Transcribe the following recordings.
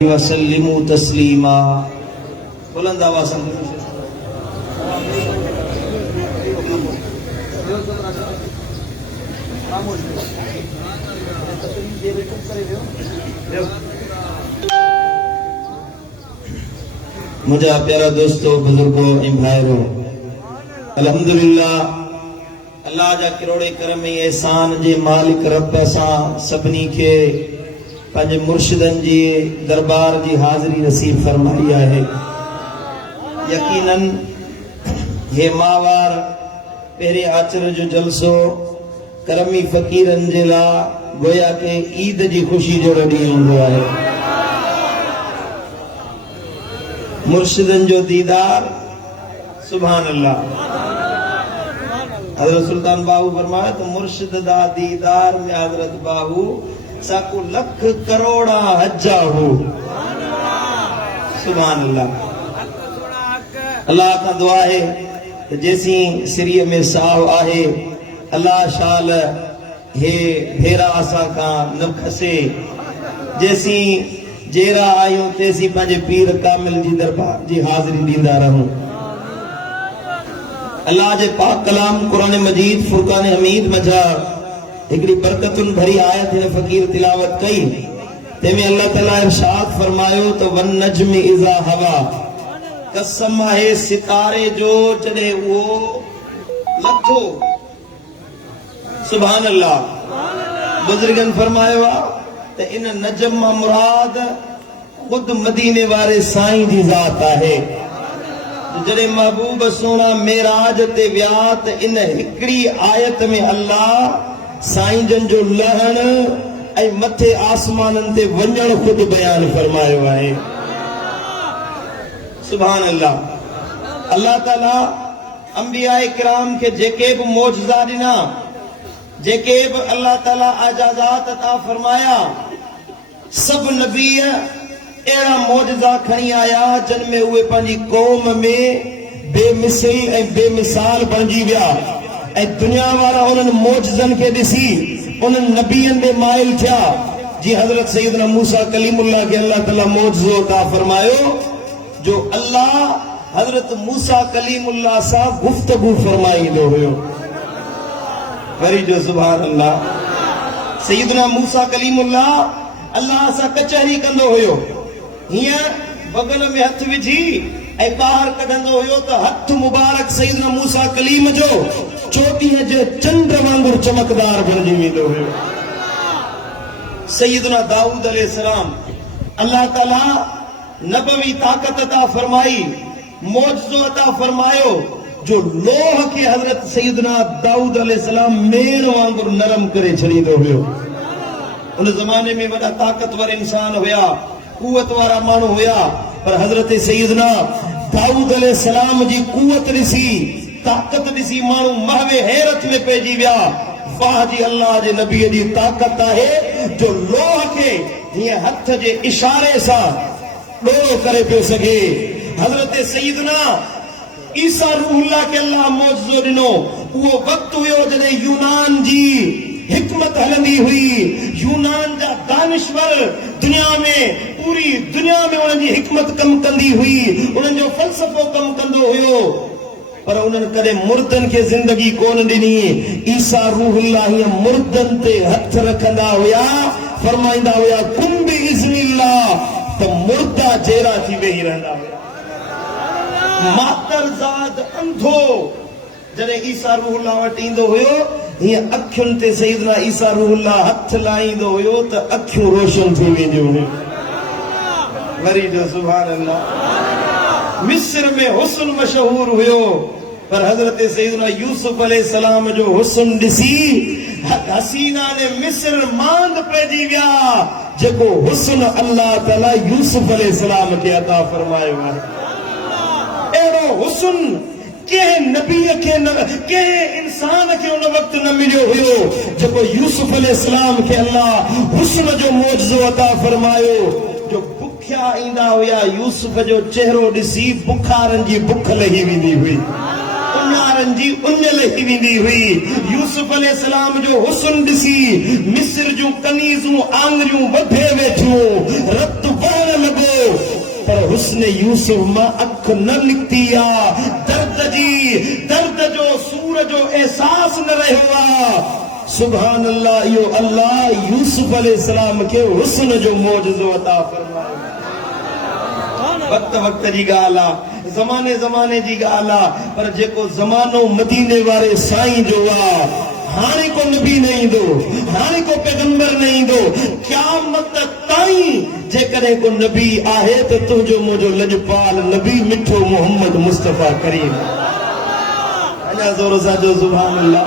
वसल्लिमु तस्लीमा। बुलंद आवाज़ से मुझा प्यारा दोस्तों, बुजुर्गों, भाइयों, अल्हम्दुलिल्लाह अल्लाह जा करोड़े करम एहसान जे मालिक रब सा सभनी के पंहिंजे मुर्शिदन जी दरबार जी हाज़िरी नसीब फरमाई है। यकीनन हे मावार पेरे आचर जो जलसो करमी फकीरन जे ला गोया के ईद जी खुशी जो ॾींहुं हूंदो आहे। मुर्शिदन जो दीदार सुभान अल्लाह। हज़रत सुल्तान बाहू फरमाया तो मुर्शिद दा दीदार में हज़रत बाहू साकू लख करोड़ा हज्जा हो। सुभान अल्लाह। अल्लाह का दुआ है जैसी सिरिय में साव आहे अल्लाह शाल हे भेरा असा का न खसे। जैसी जेरा आयो तैसी पंहिंजे पीर कामिल जी दरबार जी हाज़िरी ॾींदा रहूं। अल्लाह जे पाक कलाम कुरान मजीद फुरकान हमीद मजा एकड़ी बरकतुन भरी आयत ने फकीर तिलावत कई। तेमें अल्लाह ताला इरशाद फरमायो तो वन नज्म इज़ा हवा, कसम है सितारे जो जड़े वो लथो। सुभान अल्लाह। बुजुर्गन फरमायो तो इन नजम मुराद खुद मदीने वाले साईं जी जात है। जड़े महबूब सोना मेराज ते व्यात इन हिकड़ी आयत में अल्लाह साईं जन जो लहण ऐ मथे आसमानन ते वंजण खुद बयान फरमायो है। सुभान अल्लाह। अल्लाह ताला अंबिया किराम के जेके भी मौजज़ा दिना, जेके भी अल्लाह ताला आजाजात अता फरमाया, सब नबी एड़ा मौजज़ा खणी आया जन में उहे पंहिंजी कौम में बेमिसल ऐं बेमिसाल बणजी विया। दुनिया वाला उन मौजज़न के दिसी उन नबियन दे माइल थिया। जी हजरत सैयदना मूसा कलीमुल्लाह के अल्लाह ताला मौजज़ो अता फरमायो जो अल्लाह हजरत मूसा कलीमुल्लाह सा गुफ्तगू फरमाईंदो हुयो। वरी जो सुभान अल्लाह। सैयदना मूसा कलीमुल्लाह अल्लाह सा कचहरी कंदो हुयो। हियर बगल में हथ विझी ऐं ॿाहिरि कढंदो हुयो तो हथ मुबारक सैयदना मूसा कलीम जो चोटीअ जे चंड वांगुरु चमकदार बणिजी वेंदो हुयो। सैयदना दाऊद अलैहिस्सलाम अल्लाह ताला नबवी ताकत अता फरमाई, मौजज़ो अता फरमायो जो लोह के हजरत सैयदना दाऊद अलैहिस्सलाम मेण वांगुरु नरम करे छॾींदो हुयो। उन ज़माने में वॾा ताकतवर इंसान हुया, कुवत वारा माण्हू हुया, पर हजरत सैयदना दाऊद अलैहिस्सलाम जी कुवत ॾिसी ताकत ॾिसी माण्हू महवे हैरत में पइजी विया। वाह जी अल्लाह जे नबी जी ताकत आहे जो लोह के हीअं हथ जे इशारे सां ॾोड़ो करे पियो सघे। हजरत सैयदना ईसा रूहुल्लाह के अल्लाह मौजज़ो ॾिनो। उहो वक़्तु हुयो जॾहिं यूनान जी हिकमत हलंदी हुई। यूनान जा दानिश्वर दुनिया में पूरी दुनिया में उन्हनि जी हिकमत कम कंदी हुई, उन्हनि जो फ़लसफ़ो कम कंदो हुयो, पर उन्हनि कॾहिं मुर्दन के जिंदगी कोन ॾिनी। ईसा रूहुल्लाह मुर्दन ते हथ रखंदा हुया, फरमाईंदा हुया कुम बि इज़्निल्लाह, त मुर्दा जहिड़ा थी वेही रहंदा हुया। मातरज़ाद अंधो जॾहिं ईसा रूहुल्लाह वटि ईंदो हुयो हीअं अखियुनि ते सैयदना ईसा रूहुल्लाह हथ लाहींदो हुयो त अखियूं रोशन थी वेंदियूं हुयूं। वरी जो सुभान अल्लाह। मिस्र में हुस्न मशहूर हुयो, पर हजरत सैयदना यूसुफ अलैहिस्सलाम जो हुस्न ॾिसी हसीना ने मिस्र मांद पइजी विया, जेको हुस्न अल्लाह ताला यूसुफ अलैहिस्सलाम के अता फरमायो आहे। एड़ो हुस्न के नबी के के इंसान के उन वक्त न मिलियो हुयो जेको यूसुफ अलैहिस्सलाम के अल्लाह हुस्न जो मौजज़ो अता फरमायो। जो भुखिया ईंदा हुया यूसुफ जो चेहरो ॾिसी बुखारनि जी बुख लही वेंदी हुई, उन्हारनि जी उञ लही वेंदी हुई। यूसुफ अलैहिस्सलाम जो हुस्न ॾिसी मिस्र जूं कनीज़ूं आंगरियूं वधे वेठियूं, रत वहण हुस्न यूसुफ मां अख न लिखती आ दर्द जी दर्द जो सूरज जो एहसास न रहियो आ सुभान अल्लाह यो अल्लाह यूसुफ अलैहिस्सलाम के हुस्न जो मौजज़ो अता फरमायो वक्त वक्त जी ॻाल्हि आहे ज़माने ज़माने जी ॻाल्हि आहे पर जेको ज़मानो मदीने वारे साईं जो आहे हाणे को नबी न ईंदो हाणे को पैगंबर न ईंदो क़यामत ताईं जेकॾहिं को नबी आहे त तुंहिंजो मुंहिंजो लजपाल नबी मिठो मोहम्मद मुस्तफ़ा करीम अञा ज़ोर सां जो सुभान अल्लाह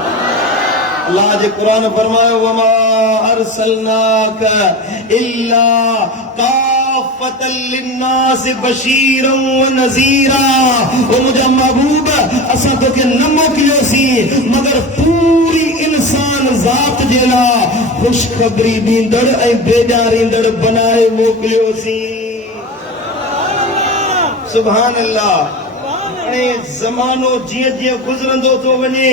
अल्लाह जे क़ुरान फरमायो वमा अरसलनाक इल्ला काफ़तल लिन्नास बशीरन व नज़ीरा ओ मुंहिंजा महबूब असां तोखे न मोकिलियोसीं मगर पूरी इंसान ज़ात जे लाइ ख़ुशख़बरी ॾींदड़ ऐं बेजारींदड़ बनाए मोकिलियोसीं सुभान अल्लाह ज़मानो जीअं जीअं गुज़रंदो थो वञे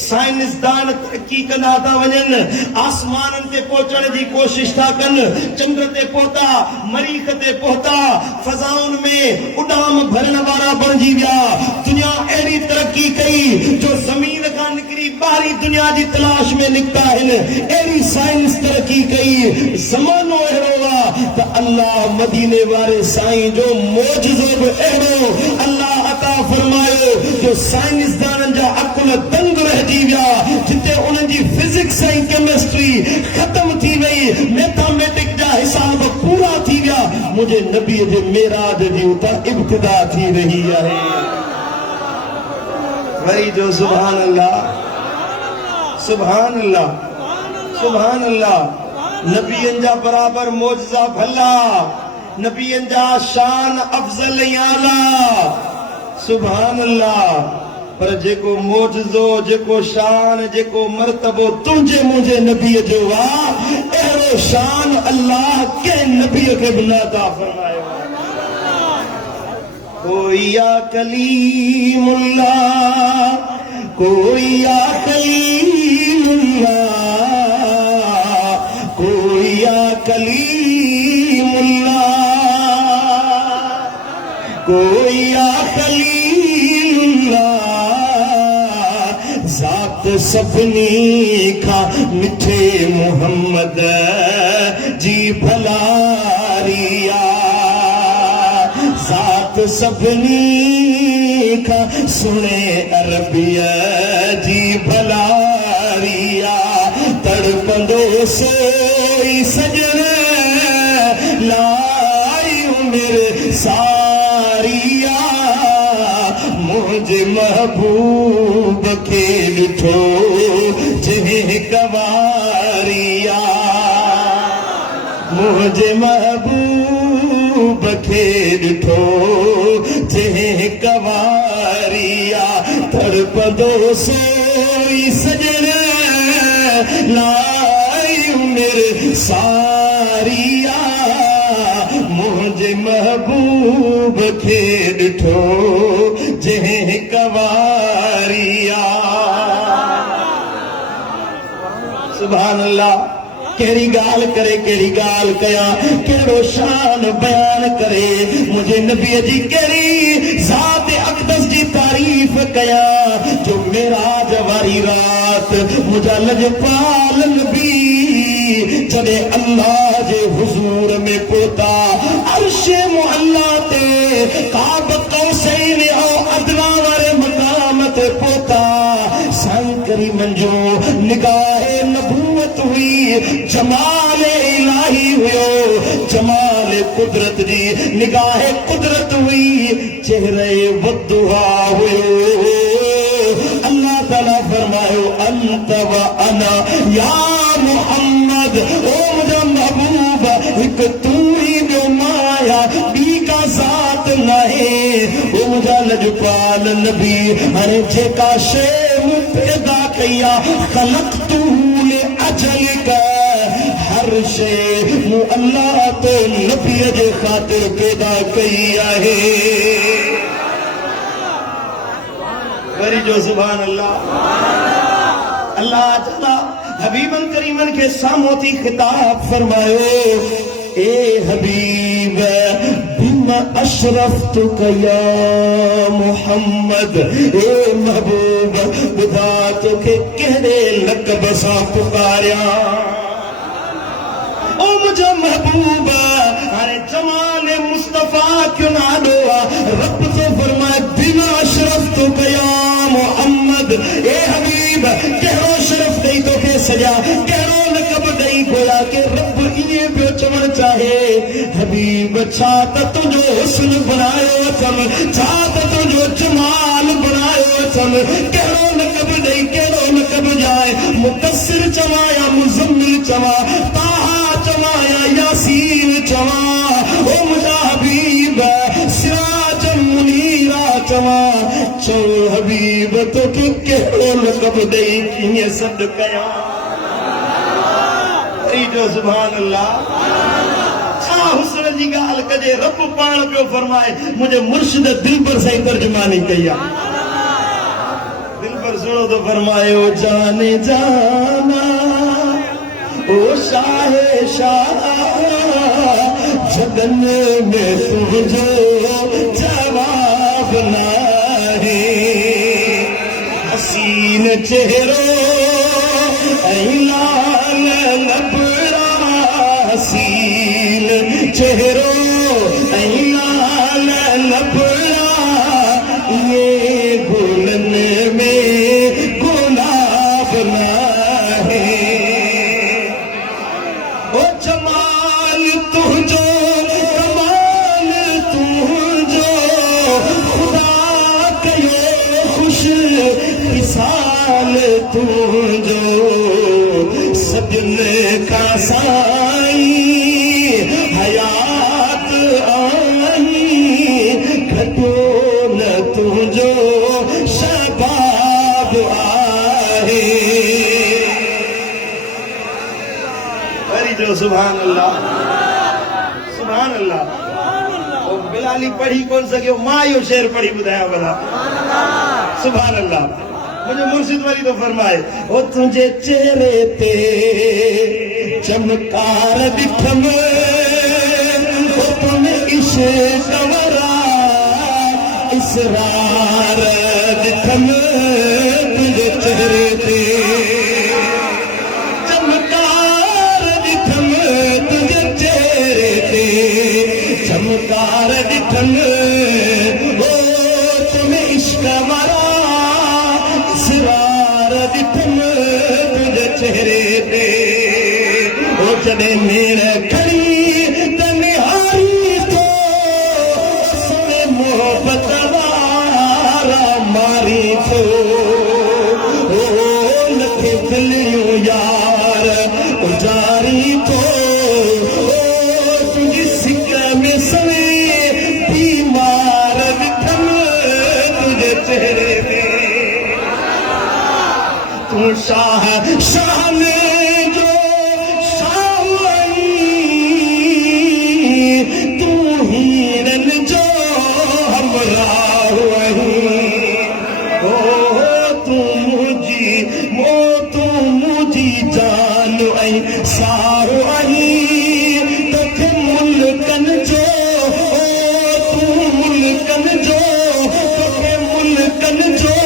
साइंसदान तरक़ी कंदा था वञनि आसमाननि ते पहुचण जी कोशिश था कनि चंड ते पहुता मरीख़ ते पहुता फ़ज़ाउनि में उॾाम भरण वारा बणिजी विया दुनिया अहिड़ी तरक़ी कई जो ज़मीन खां निकिरी ॿाहिरी दुनिया जी तलाश में निकिता आहिनि अहिड़ी साइंस तरक़ी कई ज़मानो अहिड़ो आहे त अल्लाह मदीने वारे साईं जो मौजज़ो बि अहिड़ो अल्लाह अता फरमायो जो साइंसदाननि जा अकुल दंग रहिजी विया जिते उन्हनि जी फिजिक्स ऐं केमिस्ट्री ख़त्म थी वई मैथमेटिक्स जा हिसाब पूरा थी विया मुंहिंजे नबीअ जे मेराज जी उतां इब्तिदा थी रही आहे वरी जो सुभान अल्लाह सुभान अल्लाह सुभान अल्लाह नबीअनि जा बराबर मौजज़ा भला नबीअनि जा शान अफज़ल ऐं आला सुभान अल्लाह पर जेको मौजज़ो जेको शान जेको मर्तबो तुंहिंजे मुंहिंजे नबीअ जो आहे अहिड़ो शान अल्लाह कंहिं नबीअ खे बि न अता फरमायो कोई या कलीमुल्लाह कोई या कलीमुल्लाह कोई या कलीमुल्लाह कोई या कलीमुल्लाह ज़ात सभिनी खां मिठे मोहम्मद जी भलारिया ज़ात सभिनी खां सुणे अरबिया जी भलारिया तड़पंदो सोई सजन लाई उमिर सारिया मुझे महबूब के ॾिठो जंहिं कवारिया मुझे महबूब के ॾिठो जंहिं कवारिया तड़पंदो सोई सजन लाई उमिर सारिया मुझे महबूब के ॾिठो जंहिं कवारिया सुभान अल्लाह कहिड़ी ॻाल्हि करे कहिड़ी ॻाल्हि कयां कहिड़ो शान बयान करे मुंहिंजे नबीअ जी कहिड़ी ज़ात अक़दस जी तारीफ़ कयां जो मेराज वारी रात मुंहिंजा लजपाल नबी जॾहिं अल्लाह जे हुज़ूर में पहुता अर्श मुअल्ला ते काब कौसैन ऐं अदना वारे मक़ाम ते पहुता साईं करीमन जो निगाहे नबूवत हुई जमाल इलाही हुयो जमाल कुदरत जी निगाहे कुदरत हुई चेहरे वद्दुहा हुयो अल्लाह ताला फरमायो अंत व अना या मोहम्मद ओ मुझा महबूब हिक तू ही जो माया बी का साथ नाहे ओ मुझा लजपाल नबी हाणे जेका शइ मूं पैदा कया ख़लक़तू ले अजल का हर शइ मूं अल्लाह तो नबीअ जे ख़ातिर पैदा कई आहे वरी जो सुभान अल्लाह अल्लाह ताला हबीबन करीमन के सामों थी खिताब फरमायो ए हबीब बिमा अशरफ्तुक या मोहम्मद। ए महबूब बुधा तोखे कहिड़े लक़ब सां पुकारिया। ओ मुझा महबूब हाणे जमाने मुस्तफा क्यों नालो रब तो फरमाए बिना अशरफ्तुक या मोहम्मद। ए हबीब कहिड़ो शरफ ॾेई तोखे सॼा, कहिड़ो लक़ब ॾेई गोया के रब इएं पियो चवणु चाहे हबीब छा त तुंहिंजो हुस्न बनायो अथमि, छा त तुंहिंजो जमाल बनायो अथमि। कहिड़ो लक़ब ॾेई कहिड़ो लक़ब ॾियाए, मुदस्सिर चवां या मुज़म्मिल चवां, ताहा चवां या यासीन चवां। ओ मुंहिंजा हबीब सिराज मुनीरा चवां, चो हबीब तोखे कहिड़ो लक़ब ॾेई कीअं सॾु कयां। सुभान अल्लाह। छा हुस्न जी ॻाल्हि कजे, रब पाण पियो फरमाए मुंहिंजे मुर्शिद दिलबर सां तर्जुमानी कई आहे। दिलबर सुनो तो फरमायो जाने जाना ओ शाहे शाह जगन में तुझो जवाब नाहे। हसीन चेहरो लाल लबड़ा, हसीन चेहरो लाल लबड़ा, ये गुलन में गुलाब नाहे। ओ जमाल तुझो कमाल तुझो, खुदा कयो खुश मिसाल तुझो। सजन का साई हयात आई, घटो न तुझो शबाब आहे। जो सुभान अल्लाह, सुभान अल्लाह। ओ बिलाली पढ़ी कोन सघियो, मां इहो शेर पढ़ी ॿुधायां भला। सुभान अल्लाह। मुझे मुर्शिद वरी तो फरमाए ओ तुझे चेहरे ते चमकार दिखम, ओ तुम इश्क वरा इसरार दिखम। तुझे चेहरे ते चमकार दिखम, तुझे चेहरे ते चमकार दिखम। ओ तुम इश्क वरा दिखम तुझे चेहरे पे। ओ जॾहिं मेरे खड़ी तनिहारी तो समय मोहब्बत वारा मारी तो। ओ लखे दिलियूं यार उजारी तो, ओ तुझी सिक में समय बीमार दिखम तुझे चेहरे पे। तू शाह शान जो शाही, तू हीरन जो हमराह वही। ओ तू मुझी जान आई सारो आई, तोखे मुल्कन जो, तू मुल्कन जो, तोखे मुल्कन जो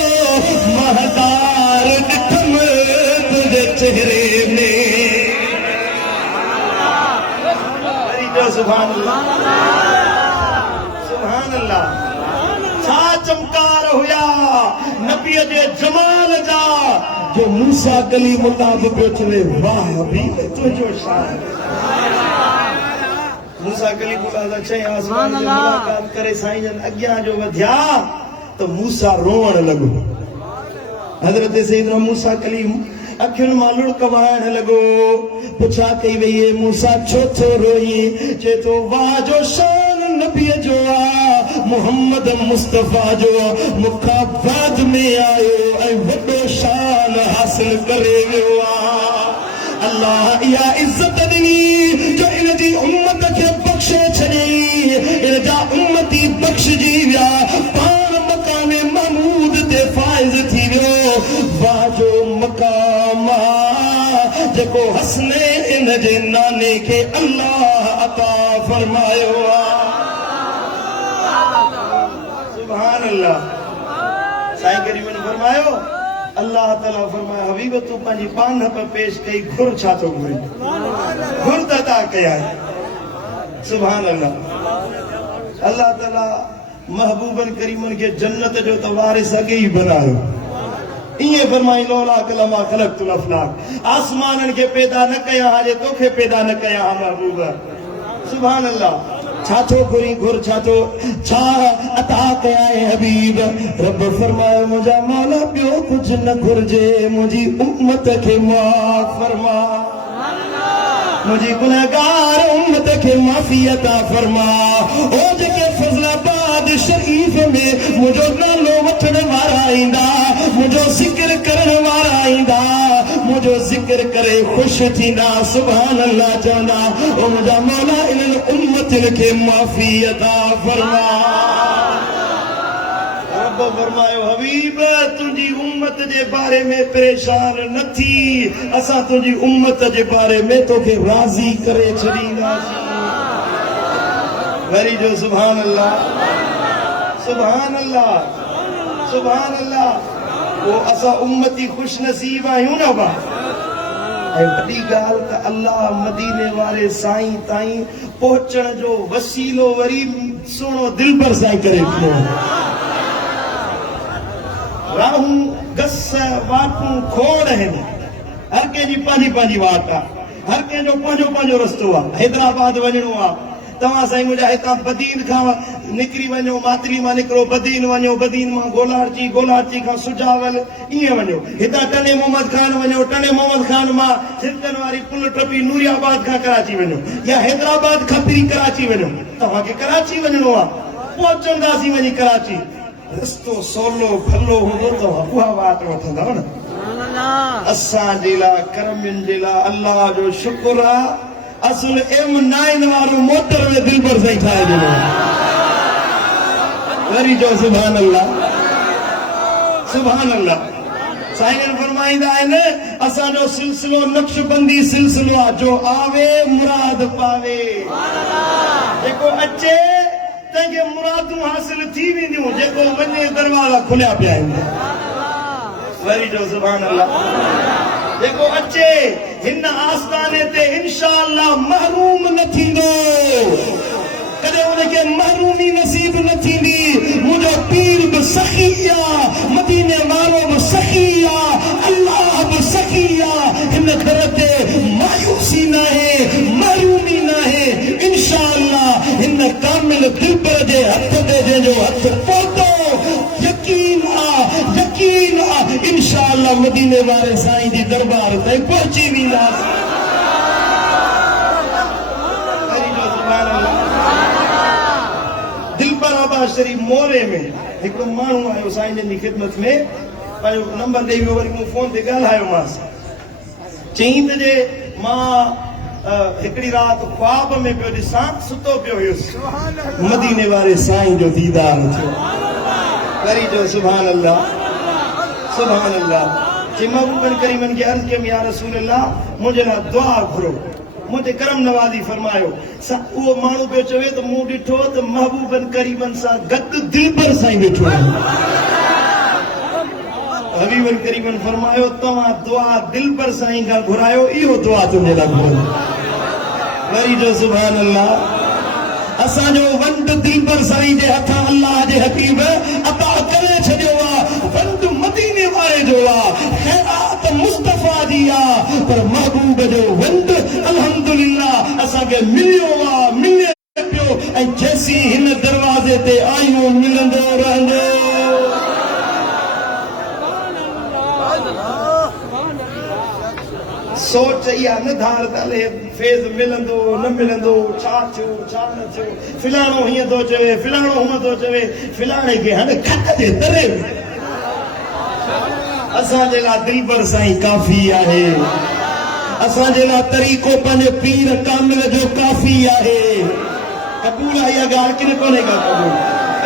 महदार चेहरे में। सुभान अल्लाह, सुभान अल्लाह। छा चमकार हुया नबी जे जमाल जा, जो मूसा कलीमुल्लाह बि पियो चवे वाह हबीब तुंहिंजो शान। मूसा कलीमुल्लाह जा चई आसमान में मुलाकात करे साईं जन अॻियां जो वधिया त मूसा रोवण लॻो। हज़रत सैयदना मूसा कलीम अखियुनि मां लुड़क वहण लॻो। पुछा कई वई मूसा छो थो रोई? चए थो वाह जो शान नबीअ जो आ, मुहम्मद मुस्तफ़ा जो मूंखां बाद में आयो ऐं वॾो शान हासिल करे वियो आ। अल्लाह इहा इज़त ॾिनी जो इन जी उम्मत खे बख़्शे छॾियई, इन जा उम्मती बख़्शजी विया, पाण मकाने महमूद ते फाइज़ थी वियो। वाह जो मकाम जेको हसने इन जे नाने खे अल्लाह अता फरमायो आ। अल्लाह। साईं करीम ने फरमायो अल्लाह ताला फरमाया हबीब तू पंहिंजी पान पर पेश कई घुर छा थो घुरी घुर त अदा कया सुभान अल्लाह। अल्लाह ताला महबूबन करीमन के जन्नत जो त वारिस अॻे ई बनायो इए फरमाई लौला कलमा खलक़तुल अफलाक आसमानन के पैदा न कया हाजे तोखे पैदा न कया महबूब सुभान अल्लाह। छाछो घुरी घुर छाछो छा अता कया है हबीब रब फरमाए मुझा मौला पियो कुछ न घुरजे मुझी उम्मत के माफ फरमा मुझी गुनहगार उम्मत के माफी अता फरमा ओ जेके फजलाबाद शरीफ में मुझो नालो वठण वारा ईंदा मुझो जिक्र करण वारा ईंदा मुझो जिक्र करे खुश थींदा सुभान अल्लाह चवंदा ओ मुझा मौला इन उम्मत के माफी अता फरमा। रब फरमायो हबीब तुझी उम्मत जे बारे में परेशान न थी असा तुझी उम्मत जे बारे में तोखे राजी करे छड़ींदासीं वरी जो सुभान अल्लाह सुभान अल्लाह सुभान अल्लाह। वो असा उम्मती खुश नसीब आहियूं न बा वॾी ॻाल्हि त अल्लाह मदीने वारे साईं ताईं पहुचण जो वसीलो वरी सोनो दिलबर साईं करे पियो राहूं गस वाटूं खोड़ आहिनि हर कंहिंजी पंहिंजी पंहिंजी वाट आहे हर कंहिंजो पंहिंजो पंहिंजो रस्तो आहे हैदराबाद वञिणो आहे तव्हां साईं मुंहिंजा हितां बदीन खां निकिरी वञो मातरी मां निकिरो बदीन वञो बदीन मां गोलारची गोलारची खां सुजावल ईअं वञो हितां टने मोहम्मद खान वञो टने मोहम्मद खान मां सिरकन वारी पुल टपी नूरियाबाद खां कराची वञो या हैदराबाद खां फिरी कराची वञो तव्हांखे कराची वञिणो आहे पहुचंदासीं वञी कराची रस्तो सोलो भलो हूंदो तव्हां उहा वाट वठंदव न असांजे लाइ करमनि जे लाइ अल्लाह जो शुक्र आहे असुल M9 वारो मोटर में दिलबर साईं ठाहे ॾिनो वरी जो सुभान अल्लाह सुभान अल्लाह। साईं फरमाईंदा आहिनि असांजो सिलसिलो नक्शबंदी सिलसिलो आहे जो आवे मुराद पावे जेको अचे तंहिंखे मुरादूं हासिल थी वेंदियूं जेको वञे दरवाजा खुलिया पिया आहिनि वरी जो सुभान अल्लाह। जेको अचे हिन आस्ताने ते इंशाअल्लाह महरूम न थींदो कॾहिं उनखे महरूमी नसीब न थींदी मुंहिंजो पीर बि सखी आहे मदीने वारो बि सखी आहे अल्लाह बि सखी आहे हिन दर ते मायूसी न आहे महरूमी न आहे इंशाअल्लाह हिन कामिल दिलबर जे हथ ते जंहिंजो हथ पहुतो यकीन इंशाअल्लाह मदीने वारे साईं जी दरबार ताईं पहुची वेंदासीं दिलबर आबाद शरीफ मोरे में हिकिड़ो माण्हू आयो साईं जी ख़िदमत में पंहिंजो नंबर ॾेई वियो वरी मूं फोन ते ॻाल्हायोमांसि चईं त जे मां हिकिड़ी राति ख्वाब में पियो ॾिसां सुतो पियो हुयुसि मदीने वारे साईं जो दीदार थियो वरी जो सुभान अल्लाह सुभान अल्लाह। जे महबूबन करीमन के अर्ज़ कयमि या रसूल अल्लाह मुंहिंजे लाइ दुआ घुरो मुझे करम नवाज़ी फरमायो वो माण्हू पियो चवे त मूं ॾिठो त महबूबन करीमन सां गॾु दिलबर साईं वेठो हबीबन करीमन फरमायो तव्हां दुआ दिलबर साईं खां घुरायो इहो दुआ तुंहिंजे लाइ घुरो वरी जो सुभान अल्लाह। असांजो वंड दिलबर साईं जे हथां अल्लाह जे हबीब अता करे छॾियो आहे वंड मदीने वारे जो आहे खैरात मुस्तफा जी आहे पर महबूब जो वंड अल्हम्दुलिल्लाह असांखे मिलियो आहे मिले पियो ऐं जैसी हिन दरवाज़े ते आयूं मिलंदो रहंदो सोच इहा न धार तले फेज़ मिलंदो न मिलंदो छा थियो छा न थियो फिलाणो हीअं थो चवे फिलाणो हूअं थो चवे फिलाणे खे हाणे खट जे तरे असांजे लाइ दिलबर साईं काफ़ी आहे असांजे लाइ तरीक़ो पंहिंजे पीर कामिल जो काफ़ी आहे कबूल आहे इहा ॻाल्हि किन कोन्हे का कबूल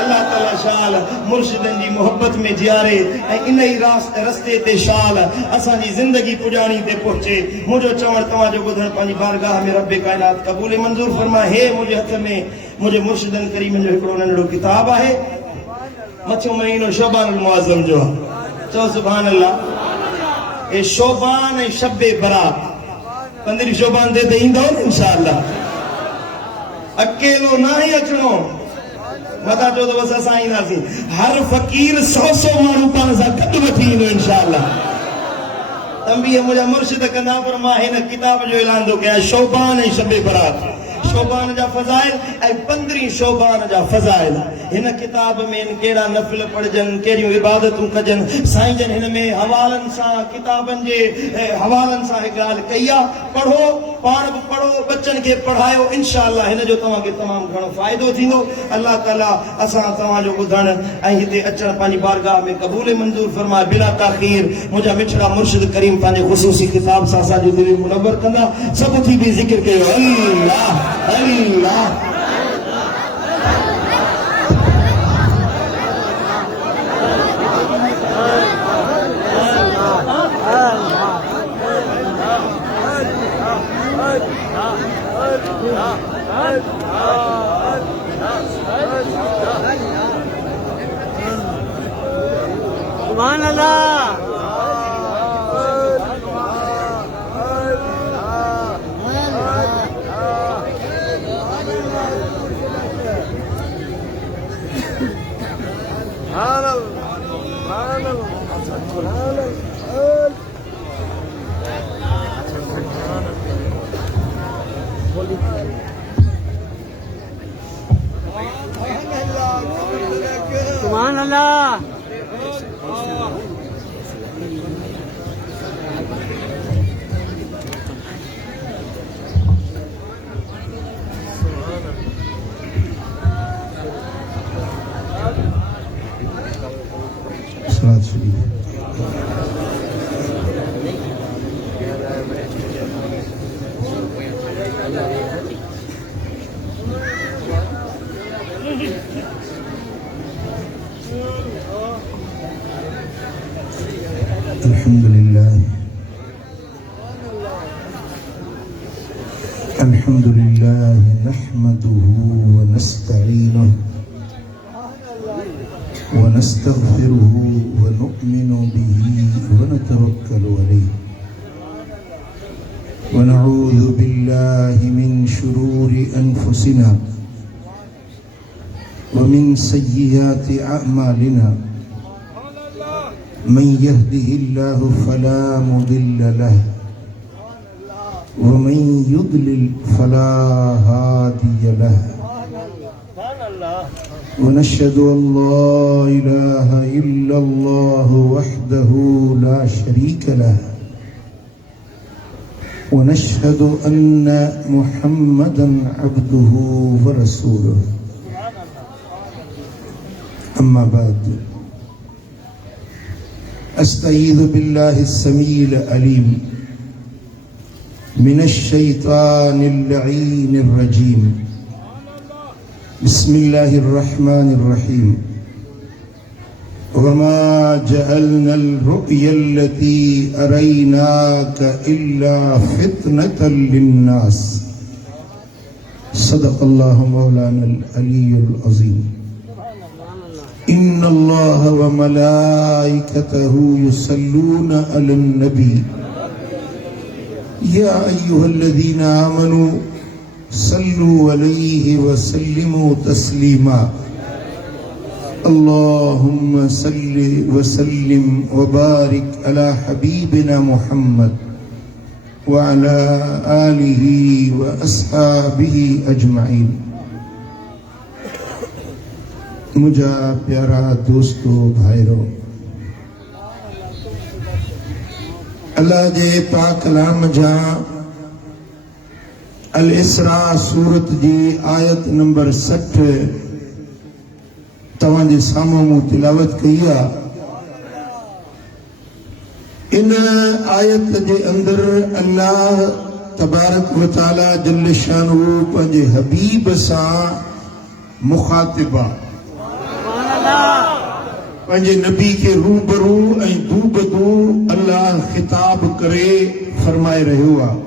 अल्लाह ताला शाल मुर्शिदन जी मोहब्बत में जियारे ऐं इन ई रस्ते ते शाल असांजी ज़िंदगी पुॼाणी ते पहुचे मुंहिंजो चवण तव्हांजो ॿुधण पंहिंजी बारगाह में रब काइनात क़बूल मंज़ूर फरमा हे मुंहिंजे हथ में मुंहिंजे मुर्शिदन करीमन जो हिकिड़ो नंढड़ो किताब आहे मथो महीनो शोबानुल मुअज़्ज़म जो चो सुभान अल्लाह। ए शोबान ऐं शबे बरात 15 शोबान ते ईंदो न इंशाअल्लाह। अकेलो ना ही अचणो, मता चो तो बस असां ईंदासीं। हर फकीर 100 माण्हू पाण सां गॾु वठी ईंदो इंशाअल्लाह। तंबीह मुंहिंजा मुर्शिद कंदा, पर मां हिन किताब जो ऐलान थो कयां, शोबान ऐं शबे बरात, शोबान जा फज़ाइल ऐं 15 शोबान जा फज़ाइल। हिन किताब में कहिड़ा नफ़िल पढ़जनि, कहिड़ियूं इबादतूं कजनि, साईं जन हिन में हवालनि सां, किताबनि जे हवालनि सां हिकु ॻाल्हि कई आहे। पढ़ो, पाण बि पढ़ो, बच्चनि खे पढ़ायो, इंशाअल्लाह हिन जो तव्हांखे तमामु घणो फ़ाइदो थींदो। अल्लाह ताला असां तव्हांजो ॿुधण ऐं हिते अचणु पंहिंजी बारगाह में क़बूल मंज़ूर फरमाए। बिला ताख़ीर मुंहिंजा मिठड़ा मुर्शिद करीम पंहिंजे ख़ुसूसी किताब सां असांजो दिलि मुनव्वर कंदा। सभु थी बि ज़िक्र कयो अल्लाह अल्लाह। सुभान अल्लाह। सुभान अल्लाह। अल्हम्दुलिल्लाह नहमदुहु व नस्तईनुहु व नस्तगफिरुहु व नु'मिनु बिही व नतवक्कलु अलैहि व नऊज़ु बिल्लाहि मिन शुरूरि अनफुसिना व मिन सय्यिआति अअमालिना मन यहदिहिल्लाहु फला मुदिल्ल लहु वमन युद्लिल फला हादिय लहु वनशहदु अल्ला इलाहा इल्लल्लाहु वहदहु ला शरीका लहु वनशहदु अन्न मुहम्मदन अब्दुहु व रसूलुहु अम्मा बाद अस्तईज़ु बिल्लाहि समीइल अलीम मिनश शैतानिर लईनिर रजीम बिस्मिल्लाहिर रहमानिर रहीम वमा जअलनल रुयल्लती अरैनाका इल्ला फितनतल लिन्नास सदक़ल्लाहु मौलानल अलीयुल अज़ीम इन्नल्लाह व मलाइकतहु युसल्लूना अलन नबी या अय्युहल्लज़ीना आमनू सल्लु अलैहि व सल्लिमू तस्लीमा अल्लाहुम्मा सल्लि व सल्लिम व बारिक अला हबीबिना मुहम्मद व अला आलिहि व अस्हाबिहि अजमाइन। मुझा प्यारा दोस्तों भाइरों, अल्लाह जे पाक कलाम जा अल इसरा सूरत जी आयत नंबर 60 तव्हां जे साम्हूं मूं तिलावत कई आहे। इन आयत जे अंदर अल्लाह तबारक व तआला जल्ल शानहू पंहिंजे हबीब सां मुखातिबा पंहिंजे नबी के रूबरू ऐं दूबदू अल्लाह खिताब करे फरमाए रहियो आहे।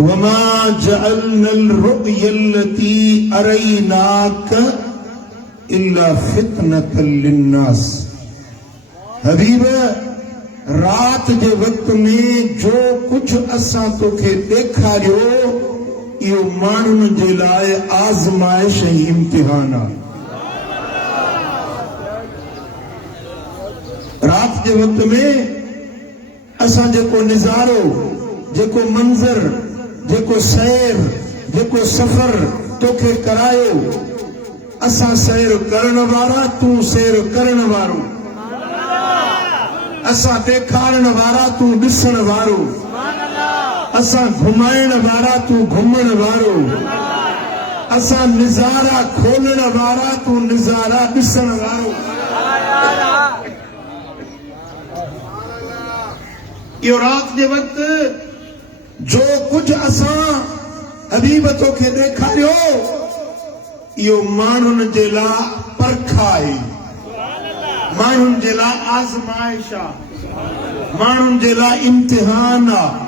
वमा जअलनल रुयल्लती अरैनाक इल्ला फितनतल लिन्नास। हबीब, रात जे वक्त में जो कुछ असां तोखे ॾेखारियो इहो माण्हुनि जे लाइ आज़माइश ऐं इम्तिहान आहे। रात जे वक्त में असां जेको निज़ारो, जेको मंज़र, जेको सैर, जेको सफ़र तोखे करायो, असां सैर करण वारा, तूं सैर करण वारो, असां ॾेखारण वारा, तूं ॾिसण वारो, असां घुमाइण वारा, तूं घुमण वारो, असां निज़ारा खोलण वारा, तूं निज़ारा ॾिसण वारो। इहो रात जे वक्त जो कुछ असां हबीब तोखे ॾेखारियो इहो माण्हुनि जे लाइ परख आहे, माण्हुनि जे लाइ आज़माइश आहे, माण्हुनि जे लाइ इम्तिहान आहे।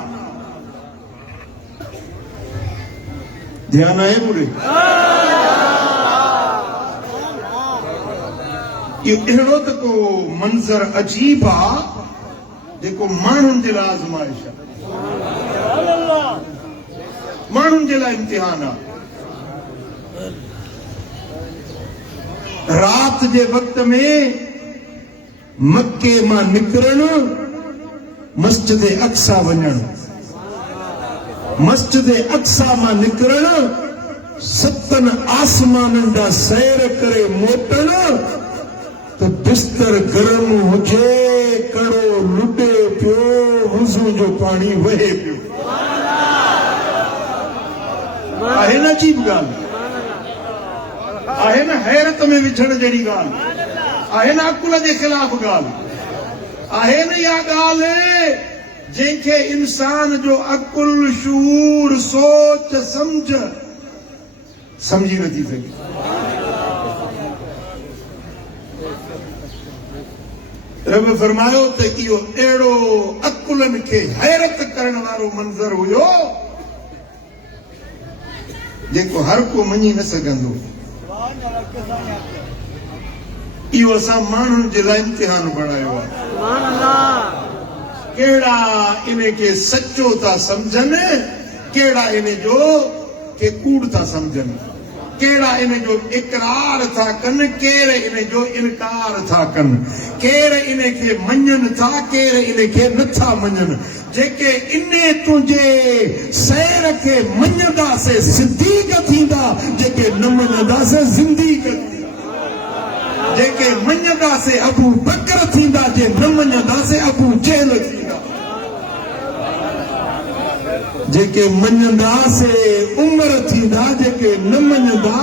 ध्यान आहे पूरे? इहो अहिड़ो त को मंज़र अजीब आहे जेको माण्हुनि जे लाइ आज़माइश आहे, माण्हुनि जे लाइ इम्तिहान आहे। रात जे वक्त में मक्के मां निकिरणु, मस्जिद अक्सा वञणु, मस्जिद अक्सा मां निकिरणु, सतनि आसमाननि जा सैर करे मोटणु, तो बिस्तर गरम हुजे, कड़ो लुटे पियो, वुज़ू जो पानी वहे पियो। आहे न अजीब ॻाल्हि? आहे न हैरत में विझण जहिड़ी ॻाल्हि? आहे न अकुल जे ख़िलाफ़ ॻाल्हि? आहे न इहा ॻाल्हि जंहिंखे इंसान जो अकुल, शूर, सोच, समझी नथी सघे। रब फरमायो त इहो अहिड़ो अकुलनि खे हैरत करण वारो मंज़र हुयो जेको हर को मञी न सघंदो। इहो असां माण्हुनि जे लाइ इम्तिहान बणायो आहे। कहिड़ा इन खे सचो था सम्झनि, कहिड़ा इन जो के कूड़ था सम्झनि, कहिड़ा इन जो इकरार था कनि, केर इन जो इनकार था कनि, केर इन खे मञनि था, केर इन खे नथा मञनि। जेके इन तुंहिंजे सैर खे मञंदासीं सिद्दीक़ थींदा, जेके न मञंदासीं ज़िंदीक़ थींदा। जेके मञंदासीं अबू बकर थींदा, जे न मञंदासीं अबू जहल थींदा। जेके मञंदासीं उमर थींदा, जेके न मञंदा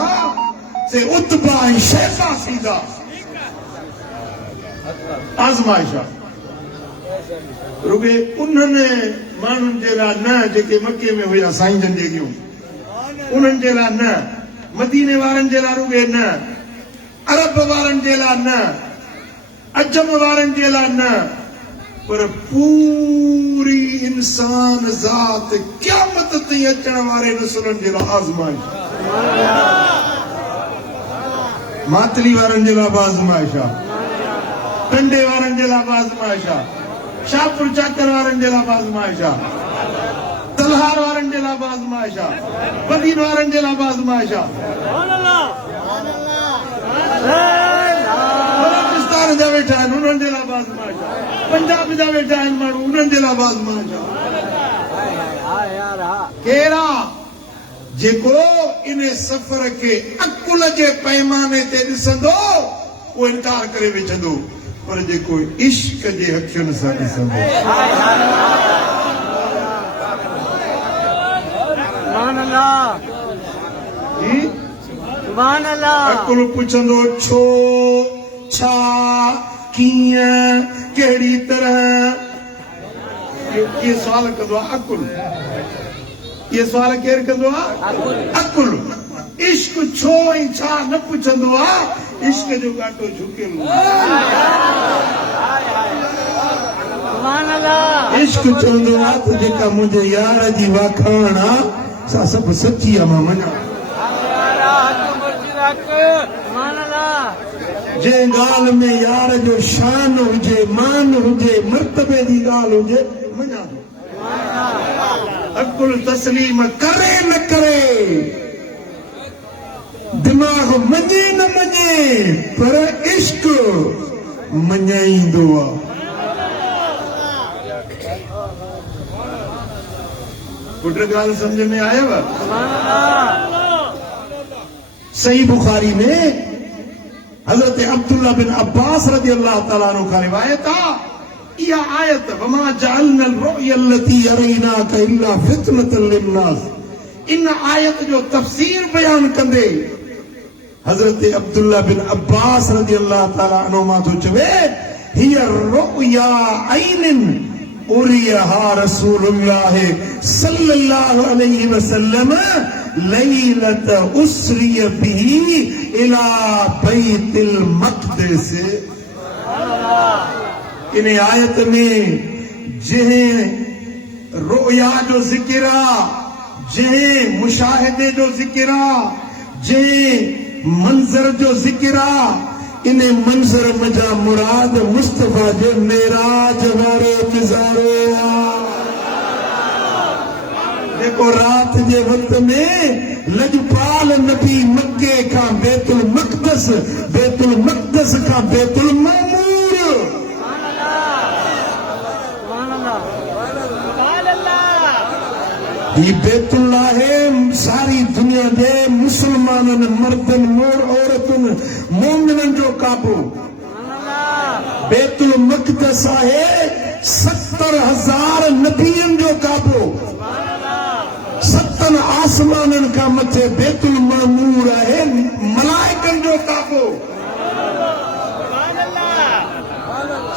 से उतबा ऐं शैबा थींदा। आज़माइश आहे रुगे उन्हनि माण्हुनि जे लाइ न जेके मके में हुया साईं जन जेकियूं, उन्हनि जे लाइ न, मदीने वारनि जे लाइ रुगे न, अरब वारनि जे लाइ न, अजम वारनि जे लाइ न, पर पूरी इंसान ज़ात क़यामत ताईं अचण वारे रसूलनि जे लाइ आज़माइश। मातली वारनि जे लाइ आज़माइश आहे, टंडे वारनि जे लाइ आज़माइश आहे, शाहपुर चाकर वारनि जे लाइ आज़माइश आहे, तलहार वारनि जे लाइ आज़माइश आहे, बदीन वारनि जे लाइ आज़माइश आहे, बलोचिस्तान जा वेठा आहिनि उन्हनि जे लाइ आज़माइश आहे, पंजाब जा वेठा आहिनि माण्हू उन्हनि जे लाइ आज़माइश आहे। केरा जेको इन सफ़र खे अकुल जे पैमाने ते ॾिसंदो उहो इनकार करे विझंदो, पर जेको इश्क जे अखियुनि सां ॾिसंदो। अकुल पुछंदो छो, छा, कीअं, कहिड़ी तरह, ये सवाल कंदो आहे अकुल। ये सवाल केरु कंदो आहे? अकुल। इश्क छो ऐं छा न पुछंदो आहे, इश्क जो घाटो झुकियल। सुभान अल्लाह इश्क चवंदो आहे त जेका मुंहिंजे यार जी वाखाण आहे सा सभु सची आहे मां मञा सुभान अल्लाह जंहिं ॻाल्हि में यार जो शान हुजे मान हुजे मर्तबे जी ॻाल्हि हुजे मञा थो अकुल तस्लीम करे न करे दिमाग़ मञे न मञे पर इश्क मञाईंदो आहे पुट ॻाल्हि सम्झ में आयव सही बुखारी में हज़रत अब्दुल्ला बिन अब्बास रज़ी अल्लाह ताला अन्हु खां रिवायत आहे इहा आयत वमा जअलना रुया अल्लती अरैनाक इल्ला फितनतन लिन्नास इन आयत जो तफसीर बयान कंदे हज़रत अब्दुल्ला बिन अब्बास रज़ी अल्लाह ताला अन्हु मां थो चवे हिय रुया ऐनिन उरियहा रसूलुल्लाह सल्लल्लाहु अलैहि वसल्लम लैलत उसरिय बिही इला बैतुल मक़दिस इन आयत में जंहिं रुया जो ज़िक्र आहे जंहिं मुशाहिदे जो ज़िक्र आहे जंहिं मंज़र जो ज़िक्र आहे इन मंज़र मजा मुराद मुस्तफा जे मेराज वारो नज़ारो आहे जेको रात जे वक़्त में लजपाल नबी मक्के खां बैतुल मक़दस खां बैतुल मामूर ये बैतुल्लाह है सारी दुनिया जे मुसलमानन मर्दन मोर औरतन मोमिनन जो काबू बैतुल मक़दस है 70,000 नबियन जो काबू 70 आसमानन का मथे बैतुल मामूर है मलाइकन जो काबू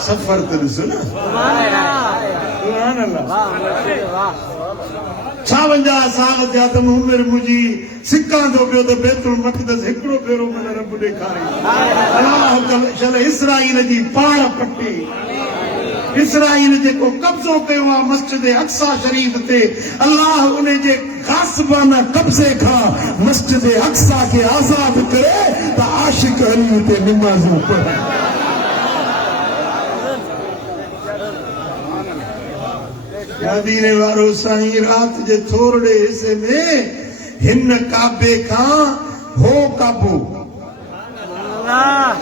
सफर तो सुना सुभान अल्लाह 56 साल थिया त उमिरि मुंहिंजी सिकां थो पियो त बैतुल मक़दस हिकिड़ो भेरो मन रब ॾेखारे अलाह चल इसराईल जी पाण पटी इसराईल जेको कब्ज़ो कयो आहे मस्जिद अक्सा शरीफ़ ते अलाह उन जे गासिबाना कब्ज़े खां मस्जिद अक्सा खे आज़ाद करे त आशिक हली उते निमाज़ूं पढ़नि मदीने वारो साईं रात जे थोरड़े हिस्से में हिन काबे खां हो काबू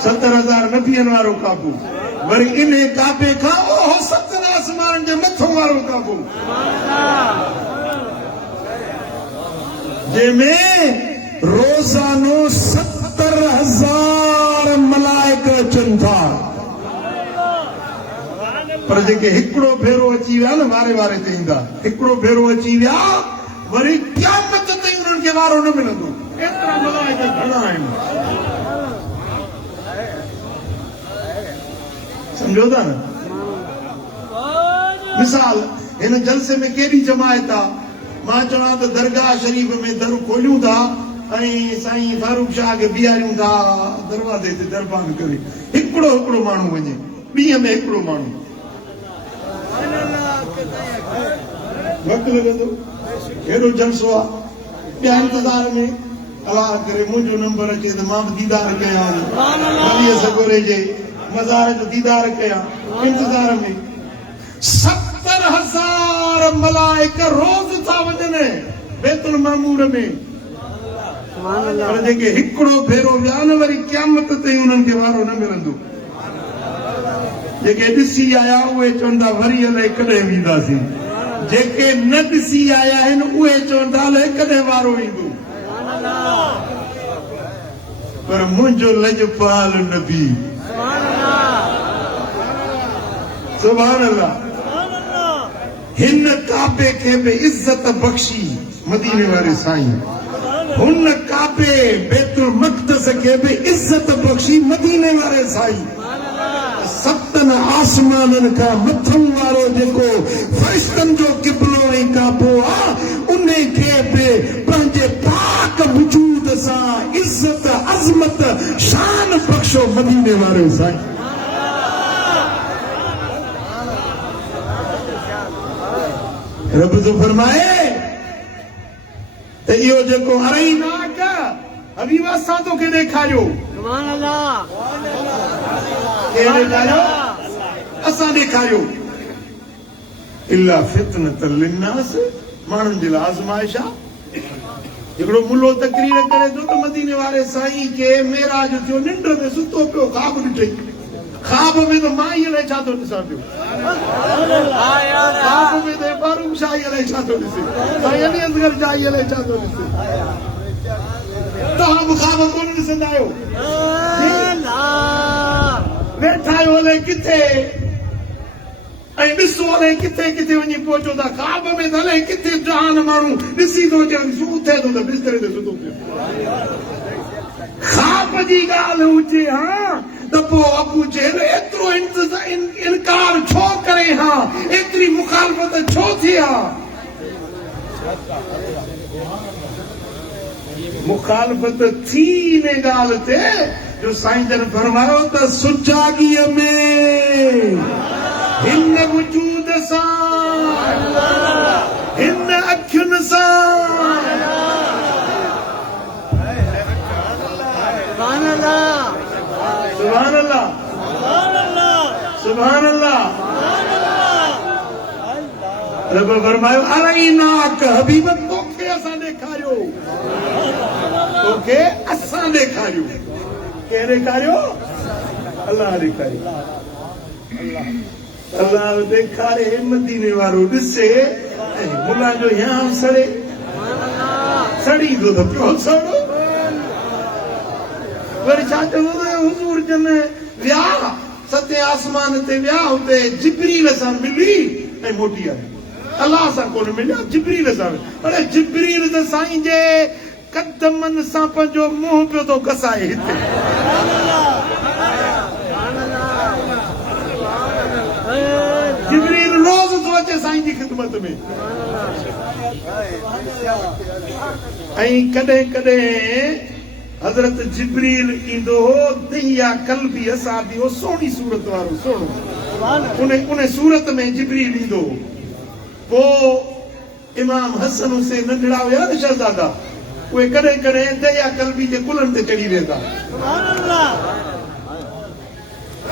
70,000 नबियन वारो काबू वरी इन काबे खां ओहो 70 आसमान जे मथों वारो काबू जंहिंमें रोज़ानो 70,000 मलाइक अचनि था पर जेके हिकिड़ो भेरो अची विया न वारे वारे ते ईंदा हिकिड़ो भेरो अची विया वरी क़यामत ताईं उन्हनि खे वारो न मिलंदो एतिरा मलाइक घणा आहिनि सम्झो था न मिसाल हिन जलसे में केॾी जमायत आहे मां चवां त दरगाह शरीफ़ में दर खोलियूं था ऐं साईं फारूक शाह खे बीहारियूं था दरवाज़े ते दरबान करे हिकिड़ो हिकिड़ो माण्हू वञे ॾींहं में हिकिड़ो माण्हू वक़्त लॻंदो हेॾो जलसो आहे ॿिया इंतज़ार में अलाह करे मुंहिंजो नंबर अचे त मां बि दीदार कयां वलीअ सगोरे जे मज़ार जो दीदार कयां इंतज़ार में 70,000 मलाइक रोज़ था वञनि बैतुल मामूर में पर जेके हिकिड़ो भेरो विया न वरी क़यामत ताईं उन्हनि खे वारो न मिलंदो जेके ॾिसी आया उहे चवंदा वरी अलाए कॾहिं वेंदासीं जेके न ॾिसी आया आहिनि उहे चवंदा अलाए कॾहिं वारो ईंदो पर मुंहिंजो लजपाल नबी सुभान अल्लाह हिन काबे खे बि इज़त बख़्शी मदीने वारे साईं हुन काबे बैतुल मक़दस खे बि इज़त बख़्शी मदीने वारे साईं 7 आसमाननि खां मथों वारो जेको फ़रिश्तनि जो क़िबलो ऐं काबो आहे उन खे बि पंहिंजे पाक वजूद सां इज़त अज़मत शान बख़्शो मदीने वारे साईं रब तो फरमाए त इहो जेको अरई नाक हबीब असां तोखे ॾेखारियो सुभान अल्लाह केरु ॾेखारियो असां ॾेखारियो इल्ला फितनतल लिन्नास माण्हुनि जे लाइ आज़माइश आहे हिकिड़ो मुल्लो तकरीर करे थो त मदीने वारे साईं खे मेराज थियो निंड में सुतो पियो ख़्वाब ॾिठई ख़्वाब में त मां ई अलाए छा थो ॾिसां पियो ख़्वाब में त फारूक शाही अलाए छा थो ॾिसे साईं अली असगर शाही अलाए छा थो ॾिसे तव्हां बि ख़्वाब कोन ॾिसंदा आहियो वेठा आहियो अलाए किथे ऐं ॾिसो अलाए किथे किथे वञी पहुचो था ख़्वाब में त अलाए किथे जहान माण्हू ॾिसी थो अचे उथे थो त बिस्तरे ते सुतो पियो ख़्वाब जी ॻाल्हि हुजे हा त पोइ अबू जहल एतिरो इनकार छो करे हा एतिरी मुखालफ़त छो थी हा मुखालफ़त थी इन ॻाल्हि ते जो साईं जन फरमायो त सुजाॻीअ में हिन वजूद सां हिन अखियुनि सां सुभान अल्लाह सुभान अल्लाह सुभान अल्लाह रब फरमायो अरई नाक हबीब तोखे असां ॾेखारियो तोखे असां ॾेखारियो केरु ॾेखारियो अल्लाह ॾेखारियो अल्लाह ॾेखारे मदीने वारो ॾिसे ऐं मुला जो याम सड़े सड़ी थो त पियो सड़ो वरी छा चवंदो हुज़ूर जन विया सते आसमान ते विया हुते जिब्रील सां मिली ऐं मोटी आया अल्लाह सां कोन मिलिया जिब्रील सां पर जिब्रील त साईं जे कदमनि सां पंहिंजो मुंहुं पियो थो घसाए हिते जिब्रील रोज़ थो अचे साईं जी ख़िदमत में ऐं कॾहिं कॾहिं हज़रत जिब्रील ईंदो हो दहिया कल्बी असाबी हो सोणी सूरत वारो सोणो उन सूरत में जिब्रील ईंदो हो पोइ इमाम हसन हुसैन नंढड़ा हुया न शहज़ादा उहे कॾहिं कॾहिं दहिया कल्बी जे कुलनि ते चढ़ी वेंदा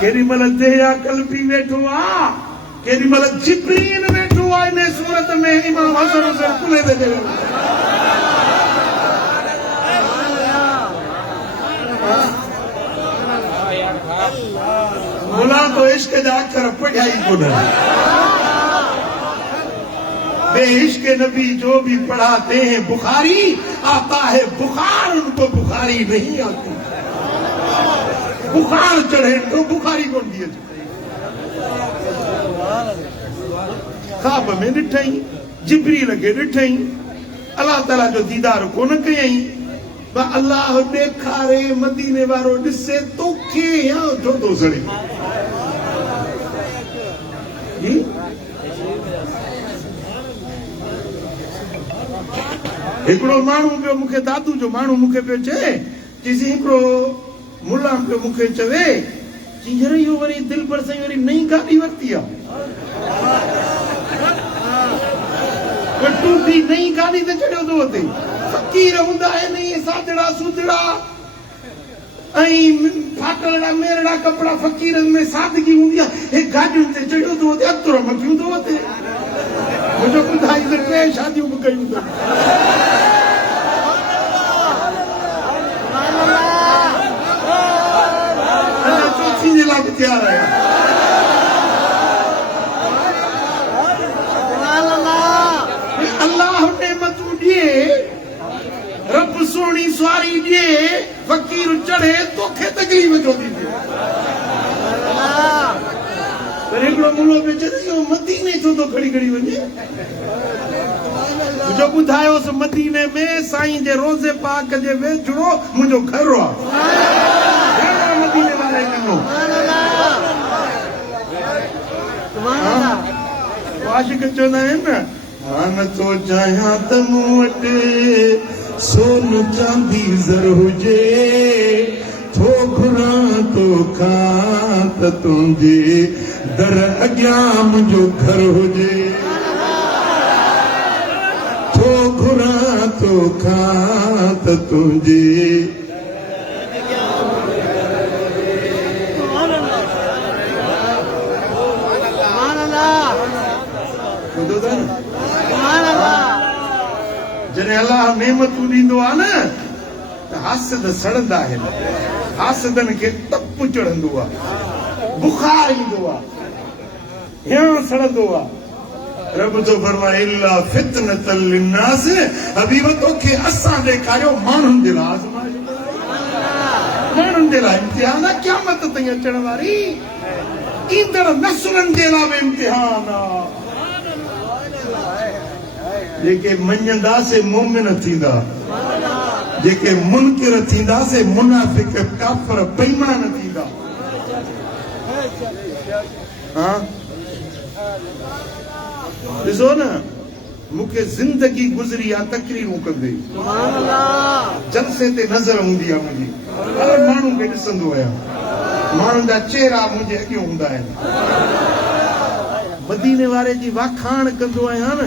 केॾी महिल दहिया कल्बी वेठो आहे केॾी महिल जिब्रील वेठो आहे इन सूरत में इमाम हसन हुसैन कुले ते चढ़ी मुला तो इश्क जा अखर पढ़िया ही कोन बे इश्क नबी जो भी पढ़ाते हैं बुखारी आता है बुखार उनको बुखारी नहीं आती बुखार चढ़े तो बुखारी कौन दिए ख़्वाब में ॾिठई जिब्रील खे ॾिठई अल्लाह ताला जो दीदार कोन कयई अल्लाह ॾेखारे मदीने वारो ॾिसे तोखे या छो थो सड़े हिकिड़ो माण्हू पियो मूंखे दादू जो माण्हू मूंखे पियो चए चईसि हिकिड़ो मुला पियो मूंखे चवे हींअर इहो वरी दिलि पर साईं वरी नई गाॾी वरिती आहे टूटी नई गाॾी ते चढ़ियो थो अचे फ़क़ीर हूंदा आहिनि सादड़ा सुदड़ा ऐं फाटलड़ा मेरड़ा कपिड़ा फ़क़ीरनि में सादगी हूंदी आहे हे गाॾियुनि ते चढ़ियो थो अचे अतुर मखियूं थो अचे मुंहिंजो ॿुधाई त 2 शादियूं बि कयूं अथनि चौथी जे लाइ बि तयारु आहियां अल्लाह नेमतूं ॾिए रब सोणी सवारी ॾिए फ़क़ीर चढ़े तोखे तकलीफ़ छो थी थिए पर हिकिड़ो मुलो पियो चए इहो मदीने छो थो खड़ी खड़ी वञे मुंहिंजो ॿुधायोसि मदीने में साईं जे रोज़े पाक जे वेझड़ो मुंहिंजो घर आहे मदीने वारे कनो आशिक़ चवंदा आहिनि न हान तो चाहियां त मूं वटि सोन चांदी ज़र हुजे थो घुरां तो खां त तुंहिंजे दर अॻियां मुंहिंजो घर हुजे खां त तुंहिंजे ॿुधो था न? जॾहिं अलाह नेमतूं ॾींदो आहे न त हासिद सड़ंदा आहिनि, हासिदनि खे तप चढ़ंदो आहे, बुखार ईंदो आहे, हियां सड़ंदो आहे। रब तो फरमाए इल्ला फितनतल लिन्नास, हबीब तोखे असां ॾेखारियो माण्हुनि जे लाइ आज़माइश, माण्हुनि जे लाइ इम्तिहान आहे, क़यामत ताईं अचण वारी ईंदड़ नसुलनि जे लाइ बि इम्तिहान आहे। जेके मञंदासीं मोमिन थींदा, जेके मुनकिर थींदासीं मुनाफ़िक काफ़िर बेईमान थींदा। हाँ ॾिसो न, मूंखे ज़िंदगी गुज़री आहे तकरीरूं कंदे, जलसे ते नज़र हूंदी आहे मुंहिंजी, हर माण्हू खे ॾिसंदो आहियां, माण्हुनि जा चेहरा मुंहिंजे अॻियां हूंदा आहिनि, मदीने वारे जी वाखाण कंदो आहियां न,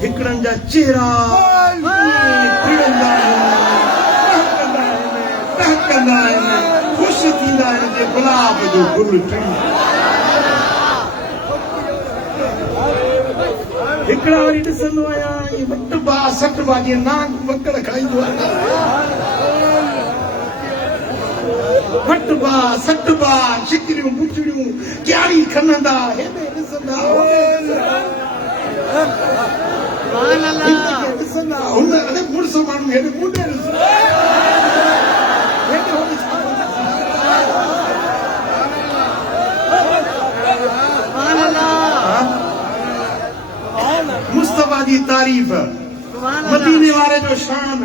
हिकिड़नि जा चेहरा टहकंदा आहिनि, ख़ुशि थींदा आहिनि जे गुलाब जो गुल टिणी। हिकिड़ा वरी ॾिसंदो आहियां वट बा सट बा जीअं नाक वकड़ खाईंदो आहे, वट बा सट बा शिकिरियूं पुछड़ियूं क्यारी खणंदा, हेॾे ॾिसंदा हुन अड़े मुड़ुस माण्हू हेॾे मुंडे ॾिसंदा, मुस्तफा जी तारीफ़, मदीने वारे जो शान,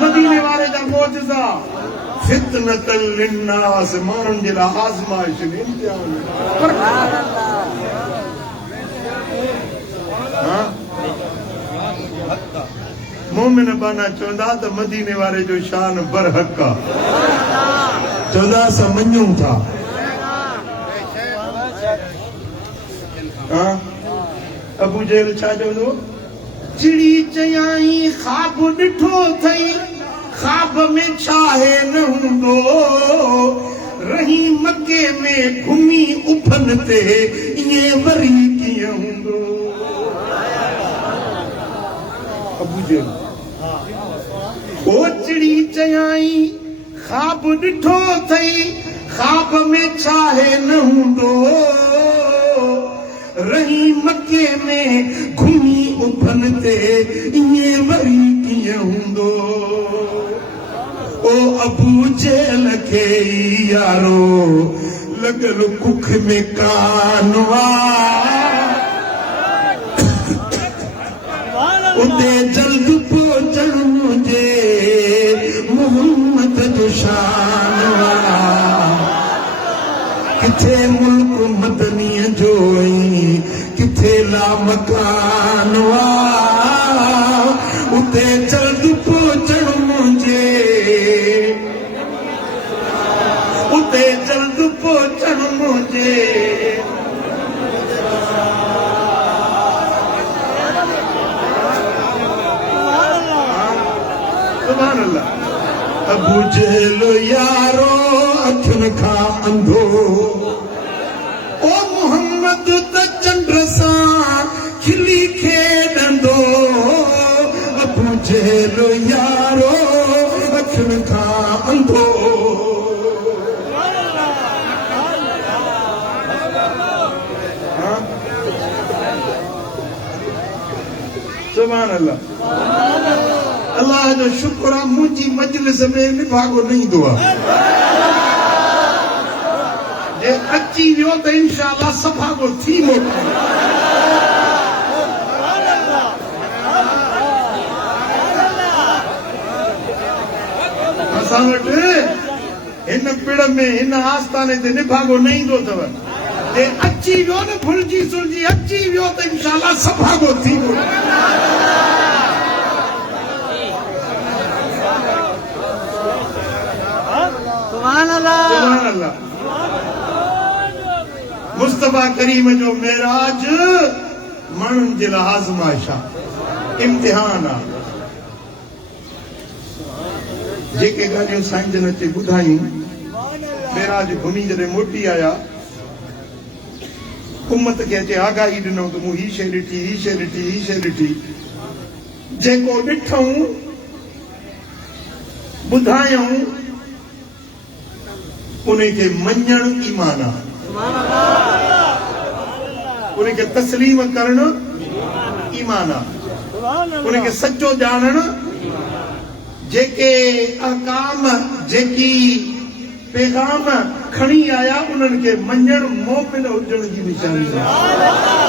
मदीने वारे जा मोजज़ा, फितनतल लिन्नास, माण्हुनि जे लाइ आज़माइश, इम्तिहान। मोमिन बाना चवंदा त मदीने वारे जो शान बरहक आहे, चवंदा असां मञूं था। अबू जहल छा चवंदो, चिड़ी चयाई ख़्वाब ॾिठो अथई, ख़्वाब में छाहे न हूंदो, रही मके में घुमी उफन ते ईअं वरी कीअं हूंदो। अबू जहल ओ चिड़ी चयाई ख़्वाब ॾिठो अथई, ख़्वाब में छाहे न हूंदो, रही मके में घुमी उफन ते ईअं वरी कीअं हूंदो। ओ अबू जहल खे यारो लॻल कुख में कानवा, उते जल्द पहुचण मुंहिंजे मोहम्मद जो शान वारा, किथे मुल्क मदनीअ जो किथे ला मकान वा, उते जल्द पहुचण मुंहिंजे, उते जल्द पहुचण मुंहिंजे। सुभान अल्लाह। अबू जहल यारो अखियुनि खां अंधो, ओ मोहम्मद त चंड सां खिली खेॾंदो, अबू जहल यारो अखियुनि खां अंधो। सुभान अल्लाह। अल्लाह जो शुक्र आहे मुंहिंजी मजलिस में निभागो न ईंदो आहे, जे अची वियो त इंशाअल्लाह सफ़ागो थी मोटो। असां वटि हिन पिड़ में हिन आस्थाने ते निभागो न ईंदो अथव, जे अची वियो न भुलिजी सुलिजी अची वियो त इंशाअल्लाह सफ़ागो थी मोटो। मुस्तफा करीम जो मेराज माण्हुनि जे लाइ आज़माइश आहे, इम्तिहान आहे। जेके ॻाल्हियूं साईं जन अचे ॿुधायूं मेराज घुमी जॾहिं मोटी आया उम्मत खे अचे आगाही ॾिनो त मूं ही शइ ॾिठी ही शइ ॾिठी ही शइ ॾिठी जेको ॾिठऊं ॿुधायूं उनखे मञणु ईमान आहे उनखे तस्लीम करणु ईमान आहे उनखे सचो ॼाणणु जेके अहकाम जेकी पैगाम खणी आया उन्हनि खे मञणु मोमिन हुजण जी निशानी आहे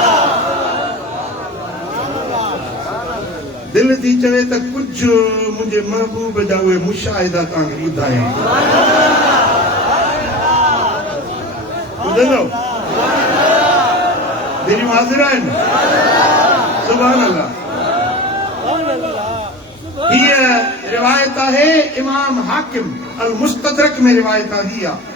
दिल थी चवे त कुझु मुंहिंजे महबूब जा उहे मुशाहिदा तव्हांखे ॿुधायां ॿुधंदव दिलियूं हाज़िर आहिनि सुभान अल्लाह हीअ रिवायत आहे इमाम हाकिम अल मुस्तदरक में रिवायत आंदी आहे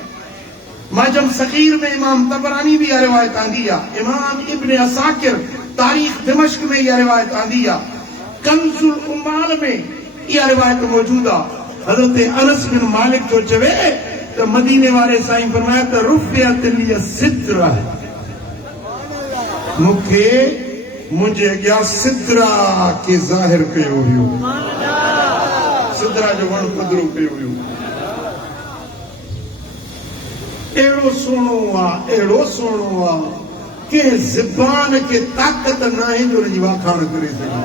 माजम सगीर में इमाम तबरानी भी इहा रिवायत आंदी आहे इमाम इब्न असाकिर तारीख़ दिमश्क में इहा रिवायत आंदी आहे कंजुल उम्माल में इहा रिवायत मौजूद आहे हज़रत अनस बिन मालिक जो चवे त मदीने वारे साईं फरमाया त रुफ़ियत लिय सिद्रा मूंखे मुंहिंजे अॻियां सिद्रा खे ज़ाहिर कयो हुयो सिद्रा जो वण पधरो कयो हुयो अहिड़ो सुहिणो आहे के ज़बान खे ताक़त न आहे जो हुनजी वाखाण करे सघे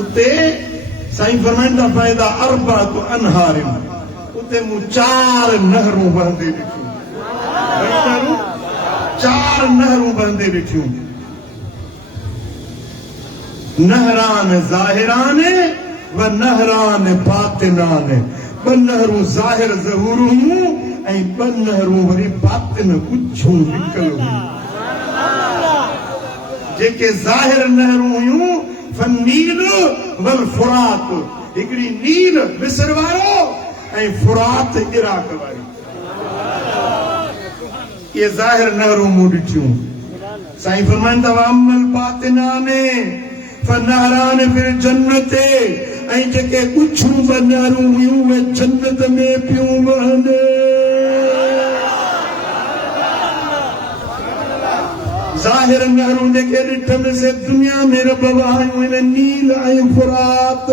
उते साईं फरमाइनि था फ़ाइदा अरबात अनहारिन उते मूं 4 नहरूं बहंदे ॾिठियूं 4 नहरूं बहंदे ॾिठियूं नहरान ज़ाहिरान व नहरान बातिनान 2 नहरूं ज़ाहिर ज़हूर हुयूं ऐं 2 नहरूं वरी बातिन कुझूं निकल हुयूं जेके ज़ाहिर नहरूं हुयूं फनील वल फुरात हिकिड़ी नील मिस्र वारो ऐं फुरात इराक वारी ये ज़ाहिर नहरूं मूं ॾिठियूं साईं फरमाइनि था अमल बातिनाने फनहरान फिर जन्नते ऐं जेके कुझूं 2 नहरूं हुयूं उहे जन्नत में पियूं वहंदे ज़ाहिर नहरूं जेके ॾिठमि से दुनिया में रब वाहियूं इन नील ऐं फुरात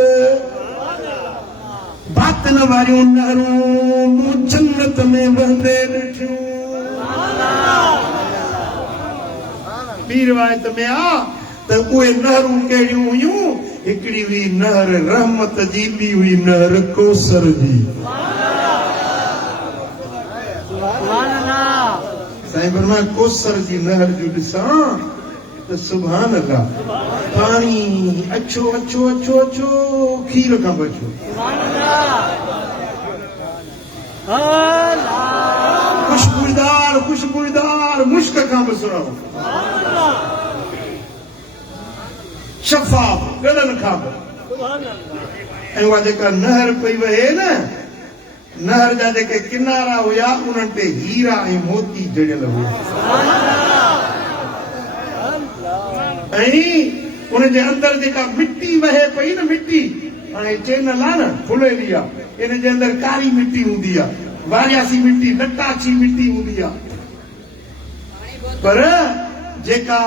बातिन वारियूं नहरूं मूं जन्नत में वहंदे ॾिठियूं ॿी रिवायत में आहे त उहे नहरूं कहिड़ियूं हुयूं हिकिड़ी हुई नहर रहमत जी ॿी हुई नहर कौसर जी साईं फरमाया कौसर जी नहर जो ॾिसां त सुभान अल्लाह पाणी अछो अछो अछो अछो खीर खां बचो खुशबूदार मुश्क खां बसरो शफ़ाफ गॾनि खां ऐं उहा जेका नहर पई वहे न नहर जा जेके किनारा हुया उन्हनि ते हीरा ऐं मोती जड़ियल हुया ऐं उनजे अंदरि जेका मिट्टी वहे पई न मिट्टी हाणे चैनल आहे न फुलेली आहे इन जे अंदरि कारी मिट्टी हूंदी आहे वारियासी मिट्टी लटाची मिट्टी हूंदी आहे पर जेका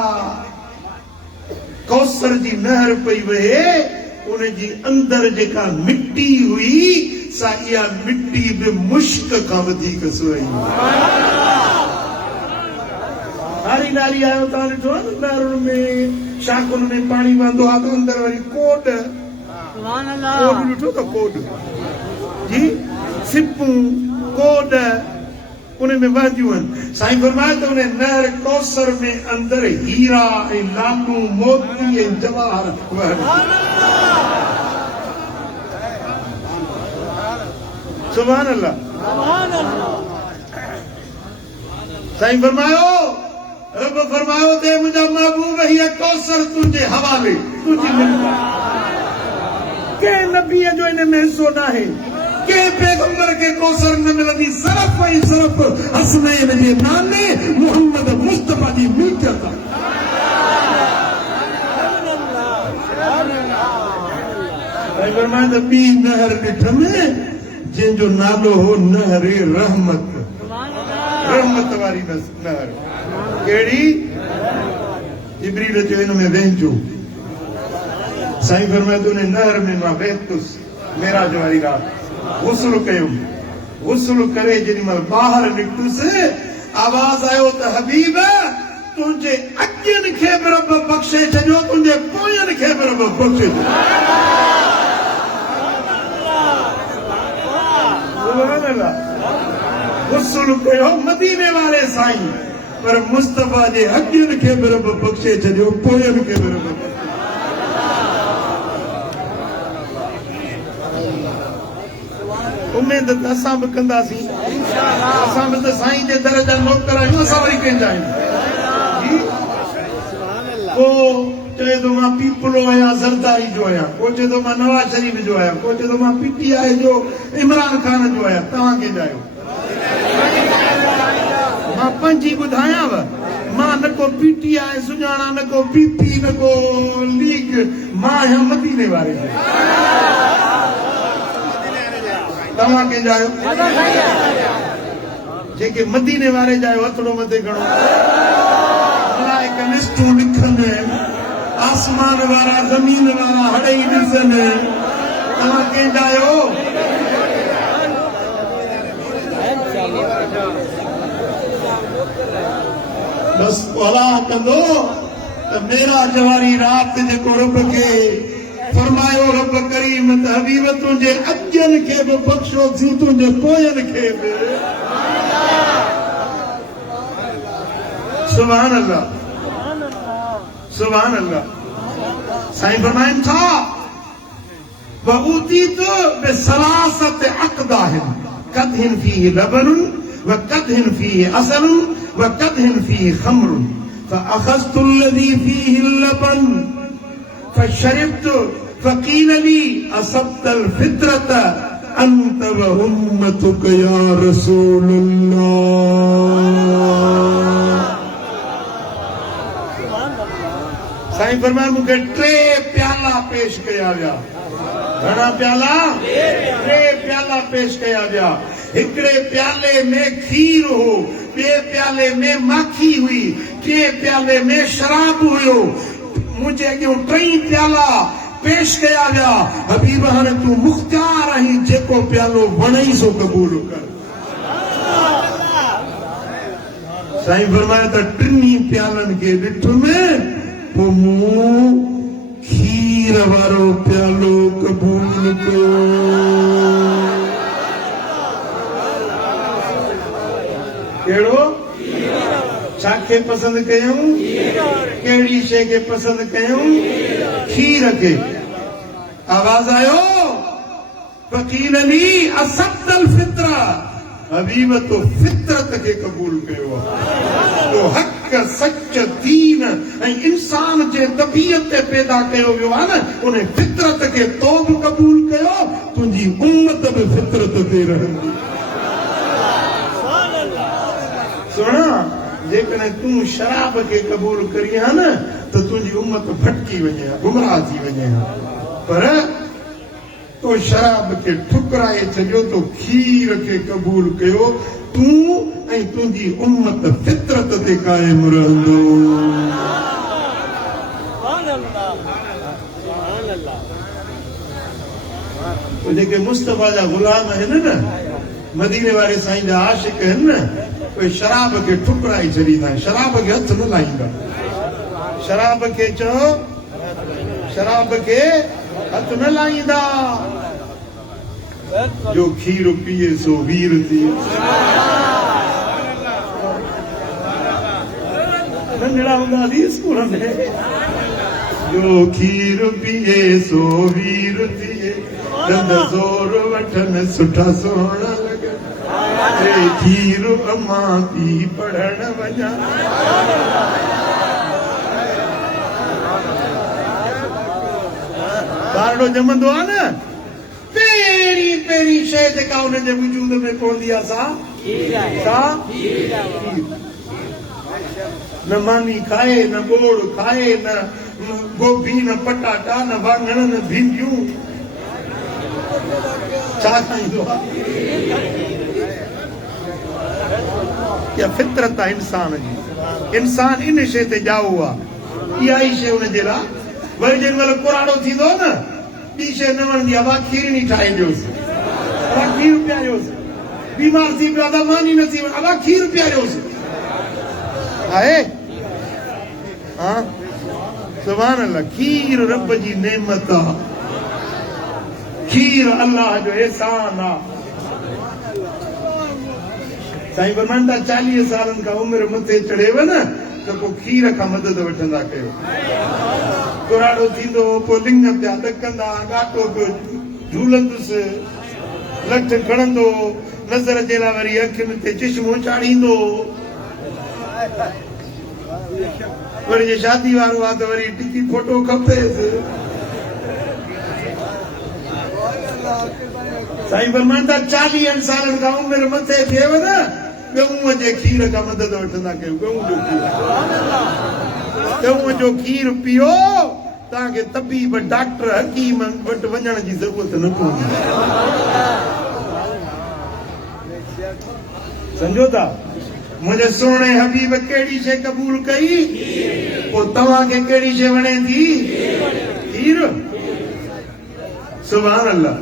कौसर जी नहर पई वहे उनजी अंदरि जेका मिट्टी हुई सा इहा मिट्टी बि मुश्क खां वधीक सुहिणी हारी नारी आयो तव्हां ॾिठो आहे न नहरुनि में शाखुनि में पाणी वहंदो आहे त अंदरि वरी कोड ॾिठो त कोड जी सिपूं कोड उन में वहंदियूं आहिनि साईं फरमाए त उन नहर कौसर में अंदरि हीरा ऐं लालू मोती ऐं जवाहर सुभान अल्लाह साईं फरमायो रब फरमायो ते मुंहिंजा महबूब हीअ कौसर तुंहिंजे हवाले तुंहिंजी मिलत कंहिं नबीअ जो इन में हिसो न आहे कंहिं पैगंबर खे कौसर न मिलंदी सिर्फ़ ऐं सिर्फ़ हसनैन जे नाले मुहम्मद मुस्तफा जी मिल्कियत साईं फरमाए त ॿी नहर ॾिठम जंहिंजो नालो हो नहरे रहमत, रहमत वारी नहर। कहिड़ी? जिब्रील चयो हिन में वहिंजो। साईं फरमाए त उन नहर में मां वहितुसि मेराज वारी रात, गुस्ल कयुमि। गुस्ल करे जेॾी महिल ॿाहिरि निकितुसि, आवाज़ आयो त हबीब तुंहिंजे अॻियनि खे बि रब बख़्शे छॾियो, तुंहिंजे पोयनि खे बि रब बख़्शे छॾियो। गुस्ल कयो मदीने वारे साईं, पर मुस्तफा जे अॻियनि खे बि रब बख़्शे छॾियो, पोयनि खे बि रब। उमेद त असां बि कंदासीं, असां बि त साईं जे दर जा नौकर आहियूं, असां वरी कंहिंजा आहियूं। को चए थो मां पीपलो आहियां, ज़रदारी जो आहियां, को चए थो मां नवाज शरीफ जो आहियां, को चए थो मां PTI जो इमरान खान जो आहियां। तव्हां कंहिंजा आहियो? मां पंहिंजी ॿुधायांव, मां न को PTI सुञाणा, न को BP, न को लीग, मां आहियां मदीने वारे जो। तव्हां कंहिंजा आहियो? जेके मदीने वारे जा आहियो हथड़ो मथे खणो। मलाइका लिस्टूं लिखनि, आसमान वारा ज़मीन वारा हड़ई ॾिसनि, तव्हां कंहिंजा आहियो? बसि अलाह कंदो त मेराज वारी रात जेको रब खे फरमायो, रब करीम त हबीब तुंहिंजे अॻियनि खे बि बख़्शो थी, तुंहिंजे पोयनि खे बि। सुभान अल्लाह, सुभान अल्लाह। साईं फरमाइनि था वऊतीत बिसलासत अक़दाहिन कदहिन फीहि लबनुन व कदहिन फीहि असलुन व कदहिन फीहि खमरुन फअखज़तु अल्लज़ी फीहि लबन फशरबतु फक़ील ली असब्तल फित्रत अंत व उम्मतुक या रसूलल्लाह। साईं फरमाए मूंखे 3 प्याला पेश कया विया। घणा प्याला? 3 प्याला पेश कया विया। हिकिड़े प्याले में खीर हो, ॿिए प्याले में माखी हुई, 3 प्याले में शराब हुयो। मुझे अॻियों 3 प्याला पेश कया विया। हबीब हाणे तूं मुख्तियार आहीं, जेको प्यालो वणई सो क़बूल कर। साईं फरमाए त 3 प्यालनि खे ॾिठुमि, पोइ मूं खीर वारो प्यालो क़बूल कयो। कहिड़ो? छाखे पसंदि कयूं? कहिड़ी शइ खे पसंदि कयूं? खीर खे। आवाज़ आयो फ़क़ील ली असब्तल फित्रा, हबीब तो फितरत खे क़बूल कयो, तो हक़ सच दीन ऐं इंसान जे तबीयत ते पैदा कयो वियो आहे न, उन फितरत खे तो बि क़बूल कयो, तुंहिंजी उम्मत बि फितरत ते रहंदी। सुणा, जेकॾहिं तूं शराब खे क़बूल करी हा न त तुंहिंजी उम्मत भटकी वञे, गुमराह थी वञे। पर तो शराब खे ठुकराए छॾियो, तो खीर खे क़बूल कयो, तूं ऐं तुंहिंजी उम्मत फितरत ते क़ाइम रहंदो। जेके मुस्तफा जा गुलाम आहिनि न, मदीने वारे साईं जा आशिक आहिनि न, उहे शराब खे ठुकराए छॾींदा आहिनि, शराब खे हथ न लाईंदा। शराब खे चओ, शराब खे हथ न लाईंदा। जो खीर पिए सो वीर थी। नंढड़ा हूंदासीं स्कूल में, जो खीर पिए सो वीर थिए, दंद ज़ोर वठनि सुठा सोहणा लॻनि, खीर अम्मा पी पढ़ण वञा। ॿारड़ो ॼमंदो आहे न, पहिरीं शइ जेका हुनजे वजूद में पवंदी आहे सा न मानी खाए, न ॻोड़ खाए, न गोभी, न पटाटा, न वाङण, न भिंडियूं, छा खाईंदो आहे या फितरत आहे इंसान जी इंसान इन शइ ते ॼाओ आहे इहा ई शइ हुनजे लाइ वरी जेॾी महिल कुराड़ो थींदो न ॿी शइ न वणंदी आहे मां खीरणी ठाहे ॾियोसि खीर पीआरियोसि बीमार थी पियो आहे त मानी न थी वञे खीर पीआरियोसि आहे हा सुभान अल्लाह खीर रब जी नेमत आहे खीर अल्लाह जो एहसान आहे साईं फरमाइनि था 40 सालनि खां उमिरि मथे चढ़ेव न त पोइ खीर खां मदद वठंदा कयो कुराड़ो थींदो पोइ लिंग पिया ॾकंदा ॻाटो पियो झूलंदुसि लठ खणंदो नज़र जे लाइ वरी अखियुनि ते चश्मो चाढ़ींदो वरी जे शादी वारो आहे त वरी टिकी फोटो खपेसि साईं फरमाइनि था 40 सालनि खां उमिरि मथे थिएव न गऊं जे खीर खां मदद वठंदा कयो गऊं जो खीर पियो तव्हांखे तबीब डॉक्टर हकीम वटि वञण जी ज़रूरत न पवंदी सम्झो था मुंहिंजे सुहिणे हबीब कहिड़ी शइ क़बूल कई पोइ तव्हांखे कहिड़ी शइ वणे थी खीर सुभान अल्लाह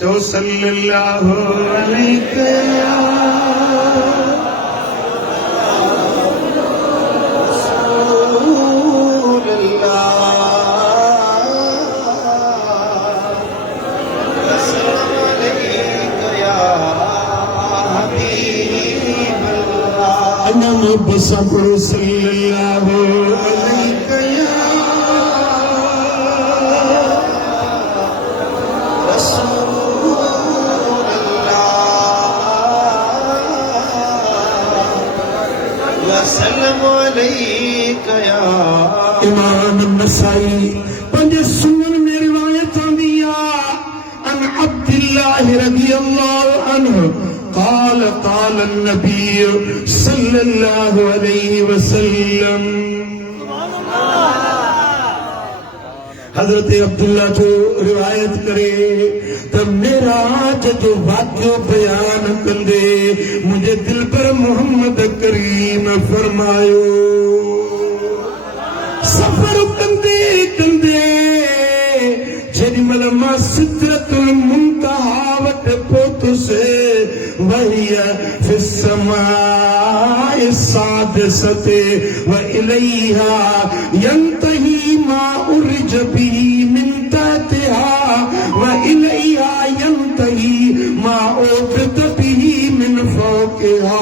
चओ सल्लल्लाहु अलैहि बसपड़ो सल्लल्लाहु अलैहि इमाम नसाई पंजे सुनन में रिवायत आंदी अन अब्दुल्लाह रज़ियल्लाहु अन्हु قال قال النبي صلى الله عليه وسلم हजरत अब्दुल्ला जो रिवायत करे त मेराज जो वाक़ियो बयान कंदे मुझे दिल पर मोहम्मद करीम फरमायो सफर कंदे कंदे जेॾीमहिल मां सिदरतुल मुंतहा वटि पहुतुसि वही फि समाए सादिसते व इलैहा यंतही मा उर्ज बिही मिन तहतिहा व इलैहा यंतही मा उर्ज बिही मिन फौकिहा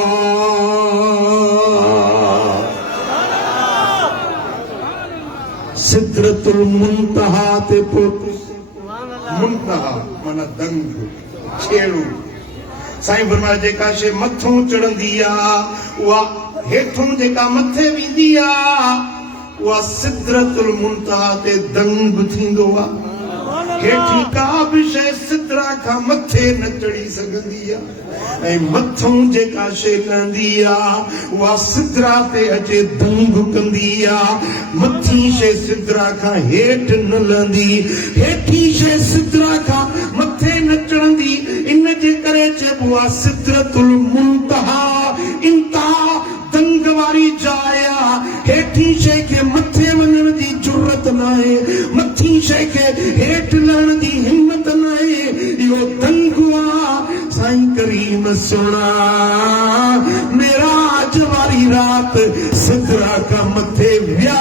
सिदरतुल मुंतहा ते पहुतुसि मुंतहा माना दंग छेड़ो साईं फरमाया जेका शइ मथों चढ़ंदी आहे उहा हेठों जेका मथे वेंदी आहे उहा सिदरतुल मुंतहा ते दंग थींदो आहे हेठी का बि शइ सिदरा खां मथे न चढ़ी सघंदी आहे ऐं मथों जेका शइ लहंदी आहे उहा सिदरा ते अचे दंग कंदी आहे मथी शइ सिदरा खां हेठि न लहंदी हेठी शइ सिदरा खां मथे न चढ़ंदी इन जे करे चइबो आहे सिदरतुल मुंतहा इंतहा दंग वारी जाइ आहे हेठी शइ खे मथे वञण जी ज़रूरत न आहे मथी शइ खे हेठि लहण जी हिमत न आहे इहो दंग आहे साईं करीम सुणा मेराज वारी रात सिदरा खां मथे विया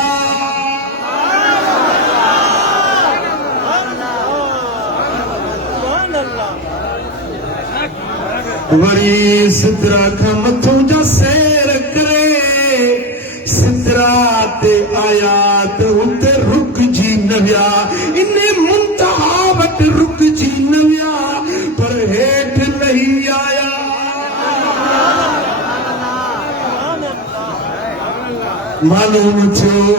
वरी सिदरा खां मथों जा सैर करे सिदरा ते आया त उते रुकजी न विया इन मुंतहा वटि रुकजी न विया पर हेठि नहीं आया मालूम थियो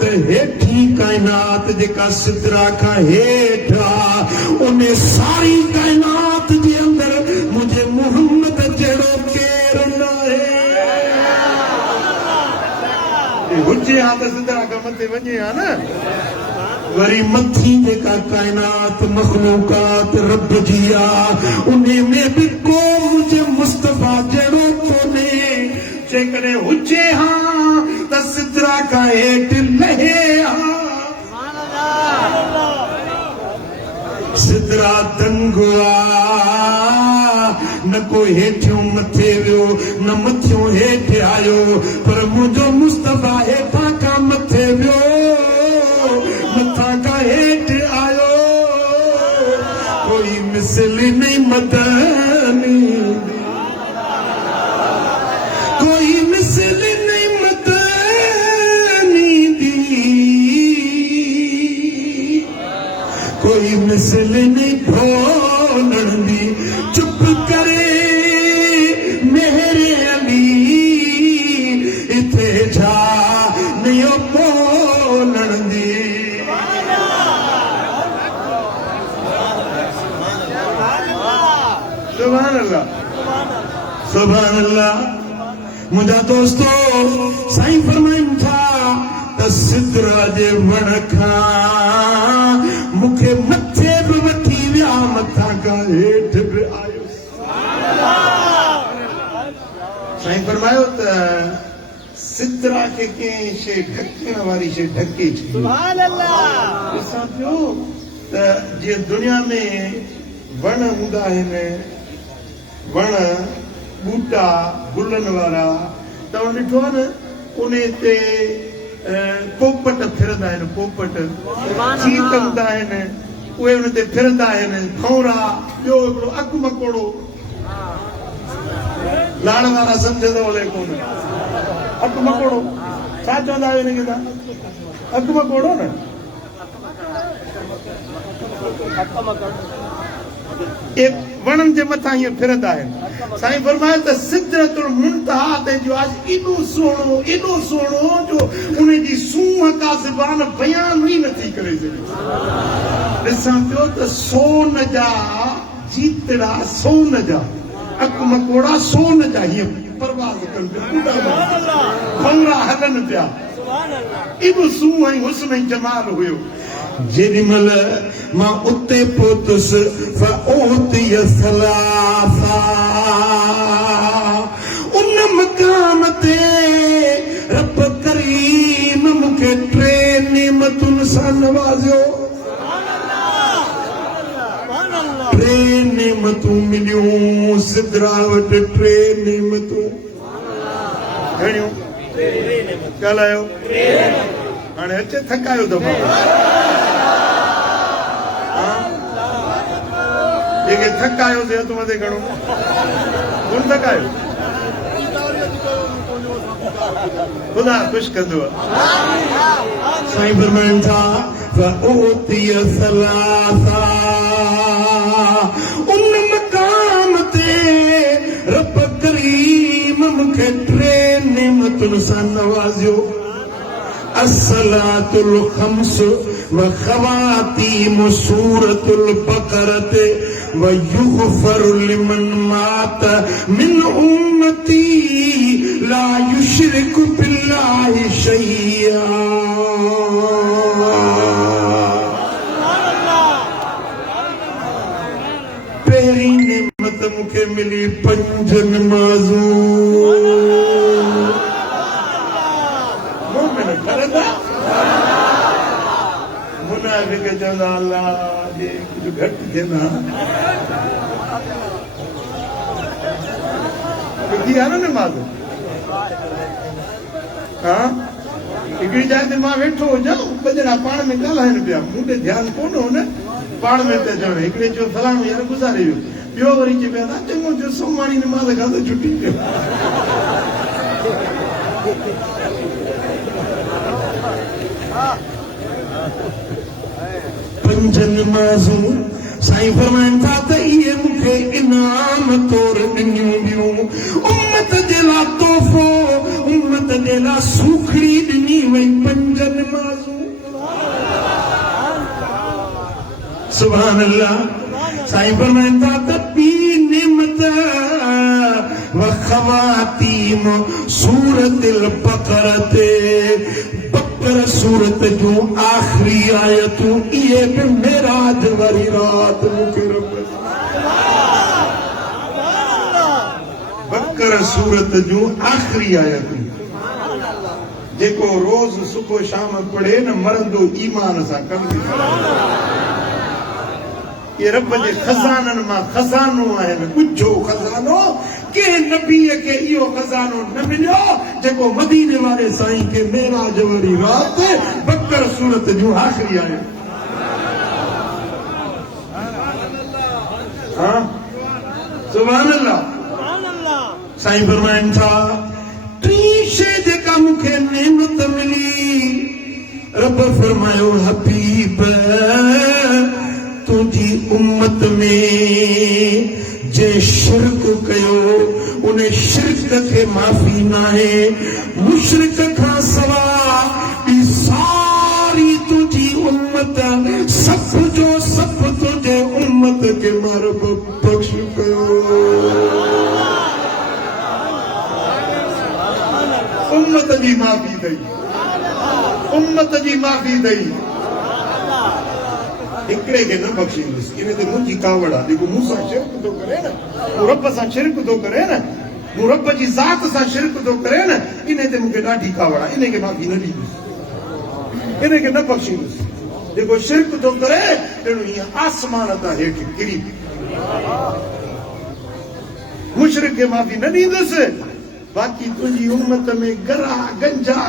त हेठी काइनात जेका सिदरा खां हेठि आहे उन सारी काइनात जे अंदर मुझे मोहम्मद जहिड़ो केरु न आहे हुजे हा त सिदरा खां मथे वञे हा न वरी मथी जेका कायनात मखलूकात रब जिया उन्हें में भी को मुझे मुस्तफा जड़ो कोने जेकरे हुजे हाँ त सिदरा का हेठ लहे हाँ सिदरा दंगुआ न को हेठियों मथे वियो न मथियों हेठ आयो पर मुझो मुस्तफा हेठा का मथे वियो मथा का हेठ आयो कोई मिसल नहीं मदनी कोई मिसल नहीं मदनी दी कोई मिसल नहीं भोलण दी चुप करे मेरे अली इथे जा नहीं बोलण दी सुभान अल्लाह सुभान अल्लाह मुझा दोस्तों साईं फरमाइन था त सिदरा जे वण खां मूंखे मथे बि वठी विया मथां खां हेठ बि आयो साईं फरमायो त सिदरा खे कंहिं शइ ढकण वारी शइ ढके छॾी सुभान अल्लाह ॾिसां पियो त जीअं दुनिया में वण हूंदा आहिनि वण बूटा गुलनि वारा तव्हां ॾिठो आहे न उन ते पोपट फिरंदा आहिनि पोपट चीत हूंदा आहिनि उहे उन ते फिरंदा आहिनि खौरा ॿियो हिकिड़ो अकु मकोड़ो लाड़ वारा सम्झंदो हले कोन अकु मकोड़ो छा चवंदा आहियो हिनखे तव्हां अकु मकोड़ो न वणनि जे मथां हीअं फिरंदा आहिनि साईं फरमायो त सिदरतुल मुंतहा ते जो आज एॾो सुहिणो जो उन जी सूंहं का ज़बान बयान ई नथी करे सघे ॾिसां पियो त सोन जा जीतड़ा सोन जा अकु मकोड़ा सोन जा हीअं परवाज़ कनि पिया भंगड़ा हलनि पिया एॾो सूंहं ऐं हुस्न ऐं जमाल हुयो जेॾीमहिल मां उते पहुतुसि फ़ओतिय सलासा उन मक़ाम ते रब करीम मूंखे 3 नेमतुनि सां नवाज़ियो 3 नेमतूं मिलियूं सिदरा वटि 3 नेमतूं घणियूं ॻाल्हायो हाणे अचे थकायो दफ़ो जेके थकायो से हथ मथे खणो कोन थकायो ख़ुदा ख़ुशि कंदो साईं फरमाइनि था फ़ओतिय सलासा उन मक़ाम ते रब करीम मूंखे 3 नेमतुनि सां नवाज़ियो अस्सलातुल खम्स व खवातीम सूरतुल बकरत व युगफर लिमन मात मिन उम्मती ला युशरिकु बिल्लाहि शैया पहिरीं नेमत मूंखे मिली 5 नमाज़ूं मुनाफ़िक़ चवंदा अल्लाह जे कुझु घटि थिए न ॾुखी आहे न नमाज़ हा हिकिड़ी जाइ ते मां वेठो हुजां 2 ॼणा पाण में ॻाल्हाइनि पिया मूं ॾे ध्यानु कोन हो न पाण में पिया चवनि हिकिड़े चयो फलाणो यार गुज़ारे वियो ॿियो वरी चए पिया चङो जो सोमाणी नमाज़ खां त छुटी पियो पंज नमाज़ूं साईं फरमाइनि था त इहे मूंखे इनाम तौर ॾिनियूं ॿियूं उम्मत जे लाइ तोहफ़ो उम्मत जे लाइ सूखड़ी ॾिनी वई 5 नमाज़ूं सुभान अल्लाह साईं फरमाइनि था त ॿी नेमत व खवातीम सूरतिल बकरत बकर सूरत जो आखिरी आयतूं ये भी मेराज वारी रात मुखे रब बकर सूरत जो आखिरी आयतूं जेको रोज सुबह शाम पढ़े न मरंदो ईमान सां कमु ये रब जे खजानन मां खजानो आहिनि ॻुझो खजानो के नबी के इहो खजानो न मिलियो जेको मदीने वारे साईं के मेराज वारी रात बकर सूरत जो आखिरी आयो हाँ सुभान अल्लाह साईं फरमाइनि था टी शइ जेका मूंखे नेमत मिली रब फरमायो हबीब तुझी उम्मत में जे शिरक कयो उन शिरक के माफ़ी ना है मुशरिक खां सवा ई सारी तुझी उम्मत सब जो सब तुझे उम्मत के मरब बख्श कयो उम्मत जी माफ़ी दई उम्मत जी माफ़ी दई हिकिड़े खे न बख़्शींदुसि इन ते मुंहिंजी कावड़ आहे जेको मूं सां शिरक थो करे न मूं रब सां शिरक थो करे न मूं रब जी ज़ात सां शिरक थो करे न इन ते मूंखे ॾाढी कावड़ आहे इन खे माफ़ी न ॾींदुसि इन खे न बख़्शींदुसि जेको शिरक थो करे ॼणु हीअं आसमान तां हेठि किरी मुशरिक खे माफ़ी न ॾींदुसि बाक़ी तुंहिंजी उम्मत में गरा गंजा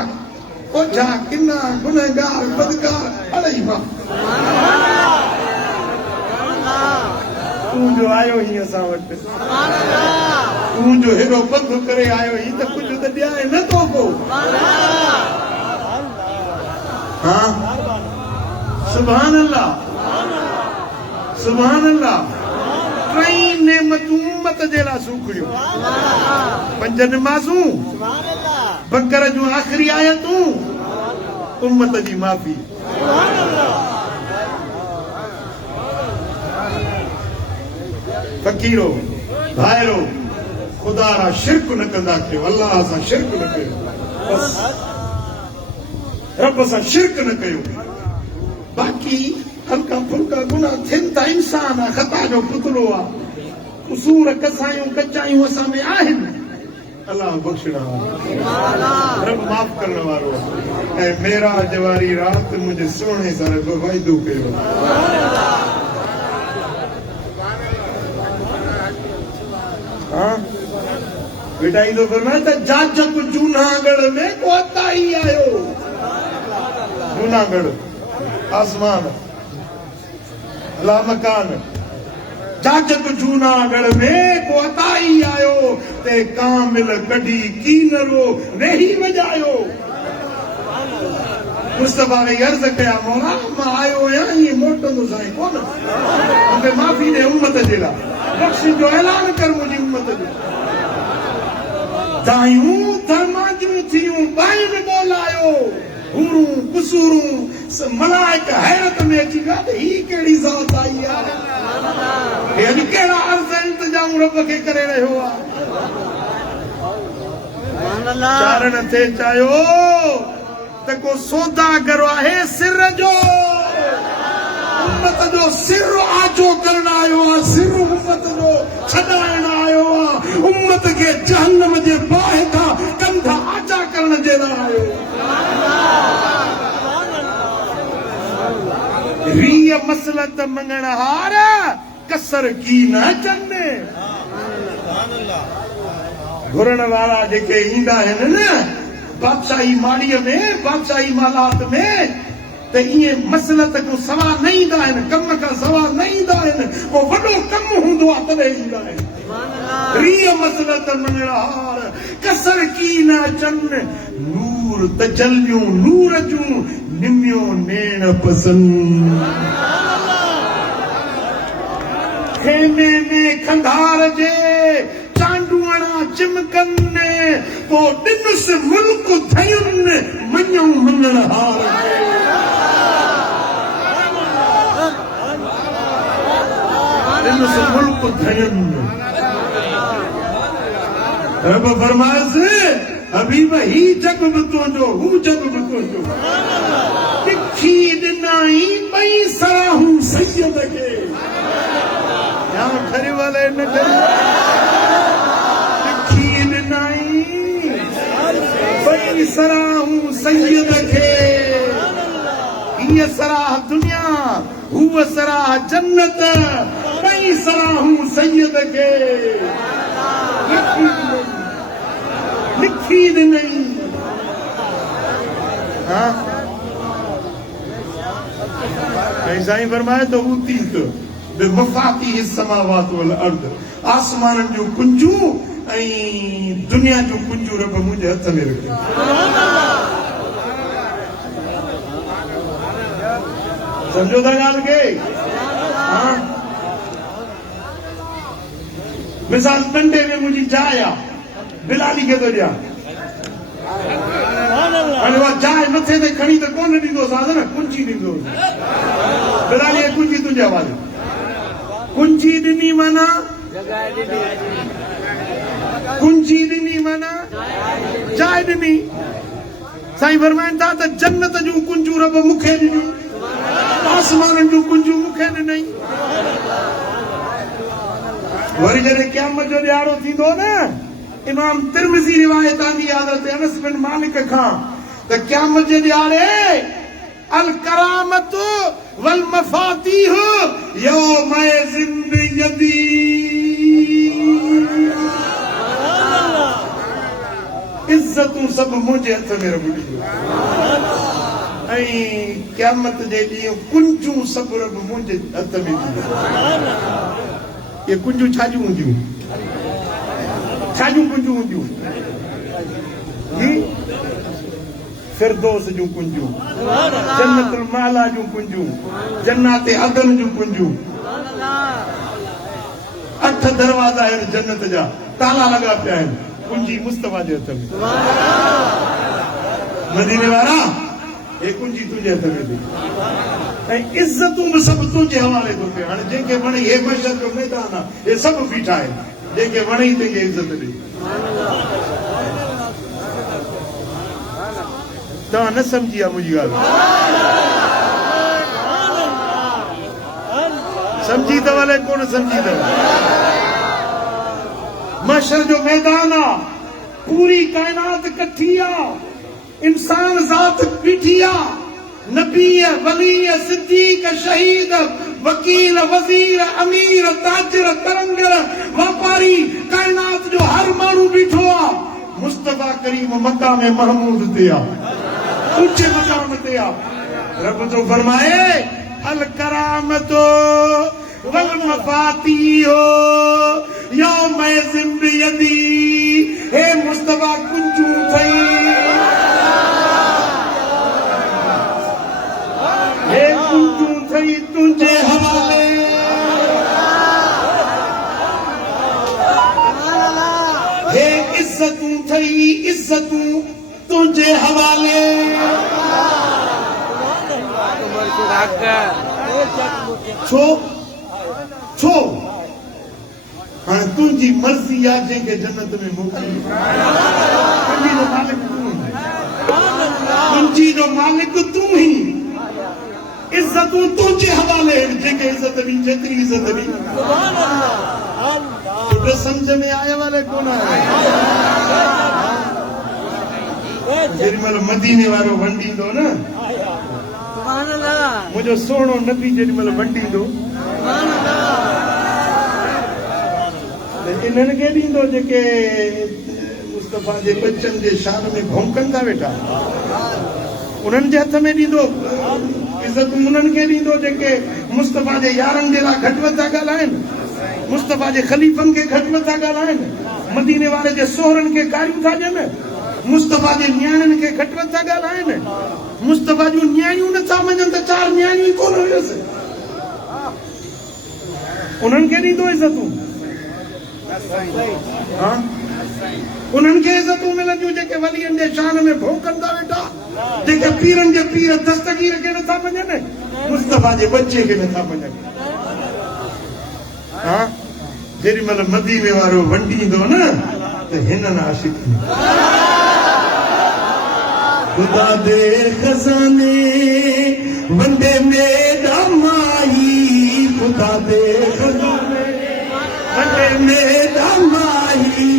ओझा किना गुनहगार बदकार अड़ई मां तूं जो आयो ही असां वटि तूं जो हेॾो पंधु करे आयो ही त कुझु त ॾियाए नथो को हाँ सुभान अल्लाह सुभान अल्लाह टई नेमतूं उम्मत जे लाइ सूखड़ियूं पंज नमाज़ूं बकर जूं आख़िरी आयतूं उम्मत जी माफ़ी फ़कीरो भाइरो खुदा रा शिरक न कंदा कयो अल्लाह सां शिरक न कयो बस रब सां शिरक न कयो बाक़ी हल्का फुल्का गुनाह थियनि था इंसान आहे ख़ता जो पुतलो आहे कसूर कसायूं कचायूं असां में आहिनि अल्लाह बख़्शण वारो रब माफ़ करण वारो ऐं मेराज वारी रात मुंहिंजे सोणे सां रब वाइदो कयो हाँ बेटा ईंदो फरमाए त जाजक जूनागढ़ में कोताही आयो जूनागढ़ आसमान ला मकान जाजक जूनागढ़ में कोताही आयो ते कामिल कढी कीनरो नहीं वजायो मुस्तफा ने अर्ज कया मौला मां आयो आहियां ये मोटंदो साईं कोन मूंखे माफ़ी ॾे उम्मत जे लाइ बख़्श जो ऐलान कर मुंहिंजी उम्मत जो दायूं धर्माजूं थियूं बाइन ॿोलायो हूरूं कुसूरूं मलाइक हैरत में अची विया त ही कहिड़ी ज़ात आई आहे हे अॼु कहिड़ा अर्ज़ इंतजाम रब खे करे रहियो आहे चारण थे चाहियो त को सौदागर आहे सिर जो उम्मत जो सिर आजो करण आयो आहे सिर उम्मत जो छॾाइण आयो आहे उम्मत खे जहन्नम जे बाहि खां कंध आजा करण जे लाइ आयो रीय मसलत मंगण हार कसर की न चने घुरण वारा जेके ईंदा आहिनि न बादशाही माड़ीअ में बादशाही मालात में त इएं मसलत को सवा न ईंदा आहिनि कम खां सवा न ईंदा आहिनि को वॾो कमु हूंदो आहे तॾहिं ईंदा आहिनि रीय मसलत मंगण हार कसर की न चनि नूर तजलियूं नूर जूं निमियो नेण पसंद खेमे में खंधार जे चांडूअणा चिमकनि को ॾिनुसि मुल्क थयुनि मञो मञण हार ॾिनुसि मुल्क थयुनि रब फरमाइसि हबीब ही जग बि तुंहिंजो हू जग बि तुंहिंजो तिखी ॾिनाई ॿई सराहूं सैयद खे या ठरे वाले न तिखी ॾिनाई ॿई सराहूं सैयद खे हीअ सराह दुनिया हूअ सराह जन्नत ॿई सराहूं सैयद खे लिखी ॾिनई ऐं साईं फरमाए त ऊती बिमफ़ातिह समावात वल अर्द आसमाननि जूं कुंजूं ऐं दुनिया जूं कुंजूं रब मुंहिंजे हथ में रखियूं समझो था ॻाल्हि खे मिसाल डंडे में मुंहिंजी जाइ आहे बिलाली खे थो ॾियां हाणे उहा जाइ मथे ते खणी त कोन ॾींदोसांसि न कुंची ॾींदोसि बिलाली कुंची तुंहिंजे हवाले कुंची ॾिनी माना कुंची ॾिनी माना जाइ ॾिनी साईं फरमाइनि था त जन्नत जूं कुंजूं रब मूंखे ॾिनियूं आसमाननि जूं कुंजूं मूंखे ॾिनई वरी जॾहिं क़यामत जो ॾियारो थींदो न इमाम तिरमिज़ी रिवायत आंदी हज़रत अनस बिन मालिक खां त क़यामत जे ॾियारे अल करामत वल मफातीह यौम ज़िंदगी इज्जतूं सभु मुंहिंजे हथ में रब ॾिनियूं ऐं क़यामत जे ॾींहुं कुंजूं सभु रब मुंहिंजे हथ में ॾिनियूं ये कुंजूं छाजूं हूंदियूं छाजूं कुंजूं हूंदियूं जी फिरदौस जूं कुंजूं जन्नतुल माला जूं कुंजूं जन्नत अदन जूं कुंजूं 8 दरवाजा आहिनि जन्नत जा ताला लॻा पिया आहिनि कुंजी मुस्तफा जे हथ में मदीने वारा हे कुंजी तुंहिंजे हथ में थी ऐं इज़तूं बि सभु तुंहिंजे हवाले थो थिए हाणे जंहिंखे वणे हे मशर जो मैदान आहे हे सभु बीठा आहिनि जंहिंखे वणे तंहिंखे इज़त ॾे तव्हां न सम्झी आहे मुंहिंजी ॻाल्हि सम्झी अथव अलाए कोन सम्झी अथव मशर जो मैदान आहे पूरी काइनात कठी आहे इंसान ज़ात बीठी आहे नबी वली सिद्दीक शहीद वकील वज़ीर अमीर ताजिर तरंगर वापारी काइनात जो हर माण्हू बीठो आहे मुस्तफा करीम मकाम महमूद ते आहे ऊंचे मकाम ते आहे रब तो फरमाए अल करामतो वल मफातीह यौम ज़िंदगी हे मुस्तफा कुंजूं थई हे कुंजूं थई तुंहिंजे हवाले हे इज़तूं थई इज़तूं तुंहिंजे हवाले छो छो हाणे तुंहिंजी मर्ज़ी आहे जंहिंखे जन्नत में मोकिली तुंहिंजी जो मालिक तूं ई इज़तूं तुंहिंजे हवाले जंहिंखे इज़त ॾी जेतिरी इज़त ॾी सम्झ में आया वाले कोन आहे जेॾी महिल मदीने वारो वंडींदो न मुंहिंजो सोणो नबी जेॾी महिल वंडींदो इन्हनि खे ॾींदो जेके मुस्तफा जे बच्चनि जे शान में भौंकनि था वेठा उन्हनि जे हथ में ॾींदो इज़त उन्हनि खे ॾींदो जेके मुस्तफा जे यारनि जे लाइ घटि वधि था ॻाल्हाइनि मुस्तफा जे ख़लीफ़नि खे घटि वधि था ॻाल्हाइनि मदीने वारे जे सोहरनि खे कारियूं था ॾियनि मुस्तफा जे न्याणियुनि खे घटि वधि था ॻाल्हाइनि मुस्तफा जूं न्याणियूं नथा मञनि त 4 न्याणियूं कोन हुयसि उन्हनि खे ॾींदो इज़तूं उन्हनि खे इज़तूं मिलंदियूं जेके वलियनि जे शान में भौंकनि था वेठा जेके पीरनि जे पीर दस्तगीर खे नथा मञनि मुस्तफा जे बच्चे खे नथा मञनि जेॾी महिल मदीने वारो वंडींदो न त हिननि आशिक़ खुदा दे खजाने वंडे मेरा माही, खुदा दे खजाने वंडे मेरा माही,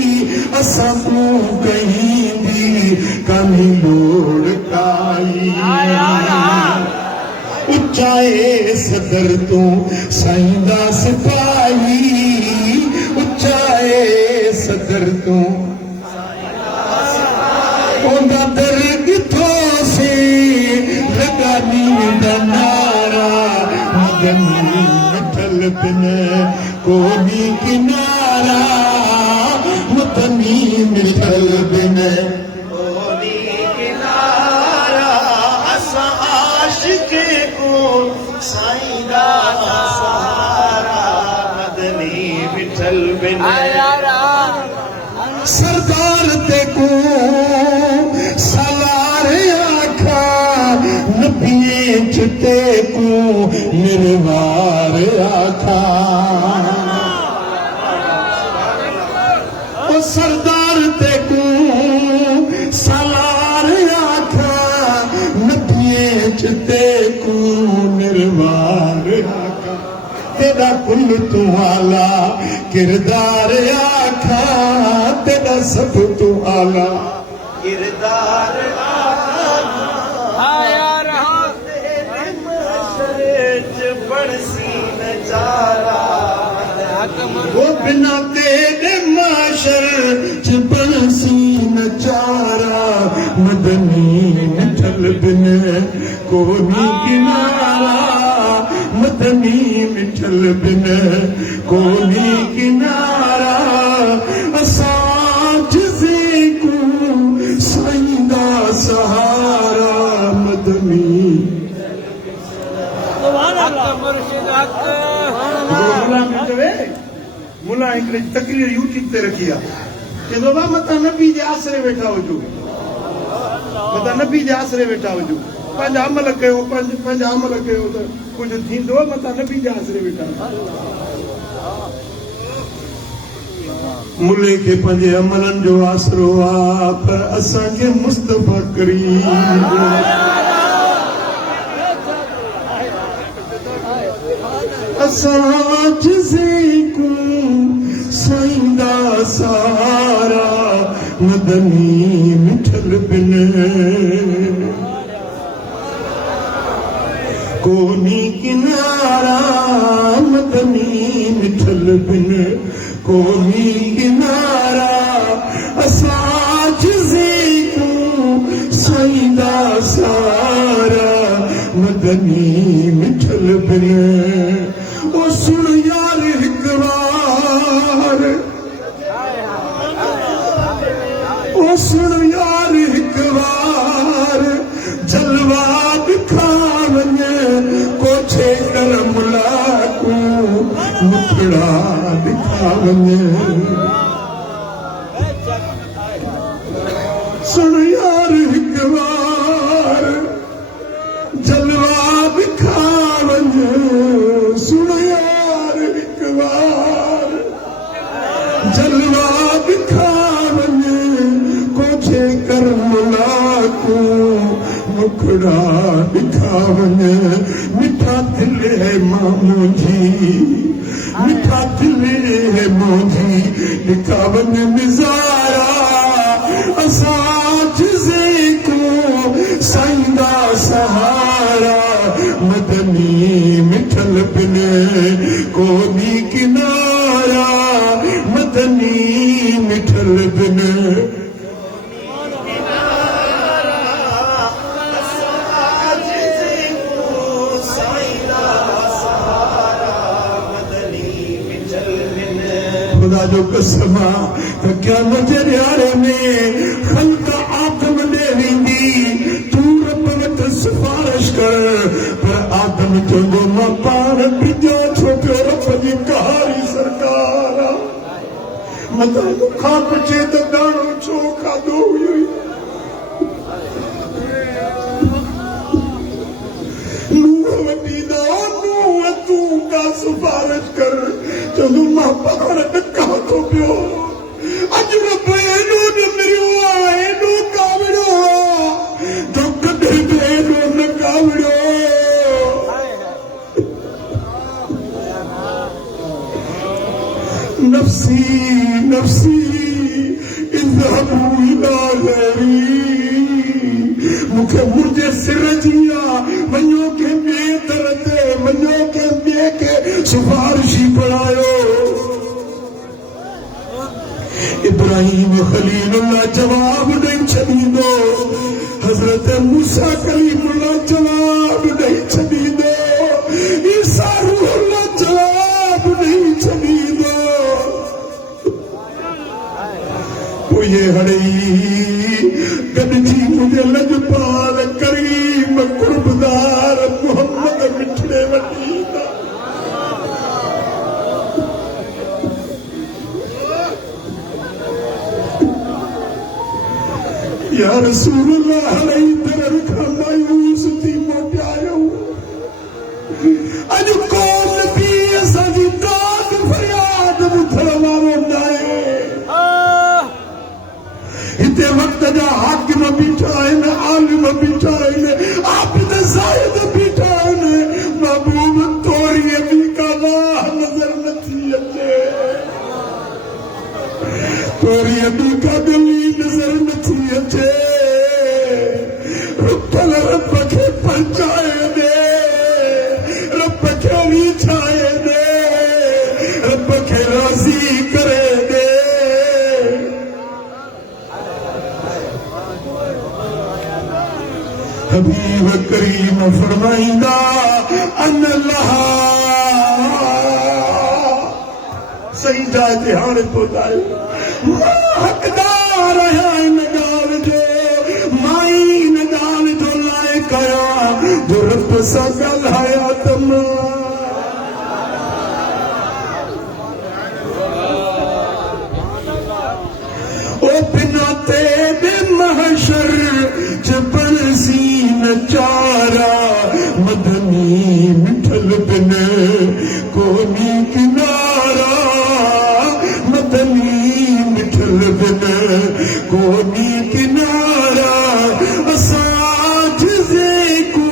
असा तू कहीं दी कमी लोड़ काई। उच्चाए सदर तू साईंदा सिपाही, उच्चाए सदर तू ओंदा दर किथों से लगानी दा नारा, मदनी मिठल बिन कोई किनारा, मदनी मिठल बिन कोई किनारा, असा आशिके को साईंदा सहारा, मदनी मिठल बिन सरदार ते को सलार आखा, नबिये चिते को निर्वार आखा। ओ सरदार ते को सलार आखा, नबिये चिते को निर्वार आखा। तेरा कुल तू आला किरदार आखा, तेरा सब तू आला किरदार आया रहा बड़सी नजारा, वो बिना तेरे माशर च बड़सी नजारा, मदनी मिठल बिन कोई किनारा, मदनी मिठल बिन कोई किनारा, असा जिसे को साईंदा सहारा, मदनी मुला हिकिड़ी तकरीर यूट्यूब ते रखी आहे, चवंदो आहे मथां नबी जे आसरे वेठा हुजो, मथां नबी जे आसरे वेठा हुजो, पंहिंजा अमल कयो, पंहिंजा अमल कयो त कुझु थींदो, मथां नबी जे आसरे वेठा मुले खे पंहिंजे अमलनि जो आसरो आहे, पर असांखे मुस्तफ़ा करीम असां जिसे को साईंदा सहारा, मदनी मिठल बिन कोनी किनारा, मदनी मिठल बिन कोनी किनारा, असां जिसे को साईंदा सहारा, मदनी मिठल बिन। ओ सुन यार हिक बार, ओ सुन यार हिक बार, जलवा दिखा वञे कोठे कर मुलाकू, मुखड़ा दिखा वञे। सुन यार हिक बार, जलवा दिखा वञे, सुन यार हिक बार, जलवा दिखा वञे कोठे कर मुलाकू, मुखड़ा दिखा वञे। मिठा दिल है मामू जी, मिठा दिल है मौजी, दिखा वञे निज़ारा, असां जिसे को साईंदा सहारा, मदनी मिठल बिन कोई किनारा, मदनी मिठल बिन खुदा जो कसम आहे क्या नज़रियारे में खल्क आदम ॾे वेंदी, तू रब वटि सिफारिश कर, पर आदम चवंदो मां पाण बिजो छो पियो रब जी कहाणी सरकार, मथां मूंखां पुछे त दाणो छो खाधो हुयो, नूह वठी नूह तूं का सिफारिश कर, चवंदो मां पाण ॾका थो पियो, अॼु रब एॾो ॾमिरियो आहे, एॾो कावड़ियो आहे, नफसी नफसी इज़हबू इला गैरी मुखे मुझे सिर जिया वञो के ॿिए दर ते वञो के ॿिए के सिफारिशी पढ़ायो इब्राहिम खलीलुल्लाह जवाब नहीं छॾींदो हज़रत मूसा कलीमुल्लाह जवाब नहीं छॾींदो ईसा रूहुल्लाह जवाब नहीं छॾींदो पोइ ये हड़ई गॾिजी मुंहिंजे लजपाल करीम कुर्बदार मोहम्मद मिठड़े वठी ईंदा या रसूलुल्लाह हलई दर खां मायूस थी मोटियायो अॼु कौम बि असांजी दाद फरियाद ॿुधण वारो नाहे हिते वक़्त जा हाकिम बीठा आहिनि आलिम बीठा आहिनि आबिद ज़ाहिद बीठा आहिनि महबूब तोरीअ बि का वाह नज़र नथी अचे तोरीअ बि का दिली नज़र नथी अचे रुपल रब खे पहुचाए दे रब खे रिझाए दे रब खे राज़ी करे दे हबीब करीम फरमाईंदा अल्लाह सही जाइ ते हाणे पहुचायो हक़दार आहियां इन ॻाल्हि जो माई इन ॻाल्हि जो लाइक़ आहियां जो रब सां ॻाल्हाया त ओ बिना तेरे महशर जबल सीन चारा मदनी मिठल बिन कोनी किनारा मदनी मिठल बिन कोनी किनारा असां जिसे को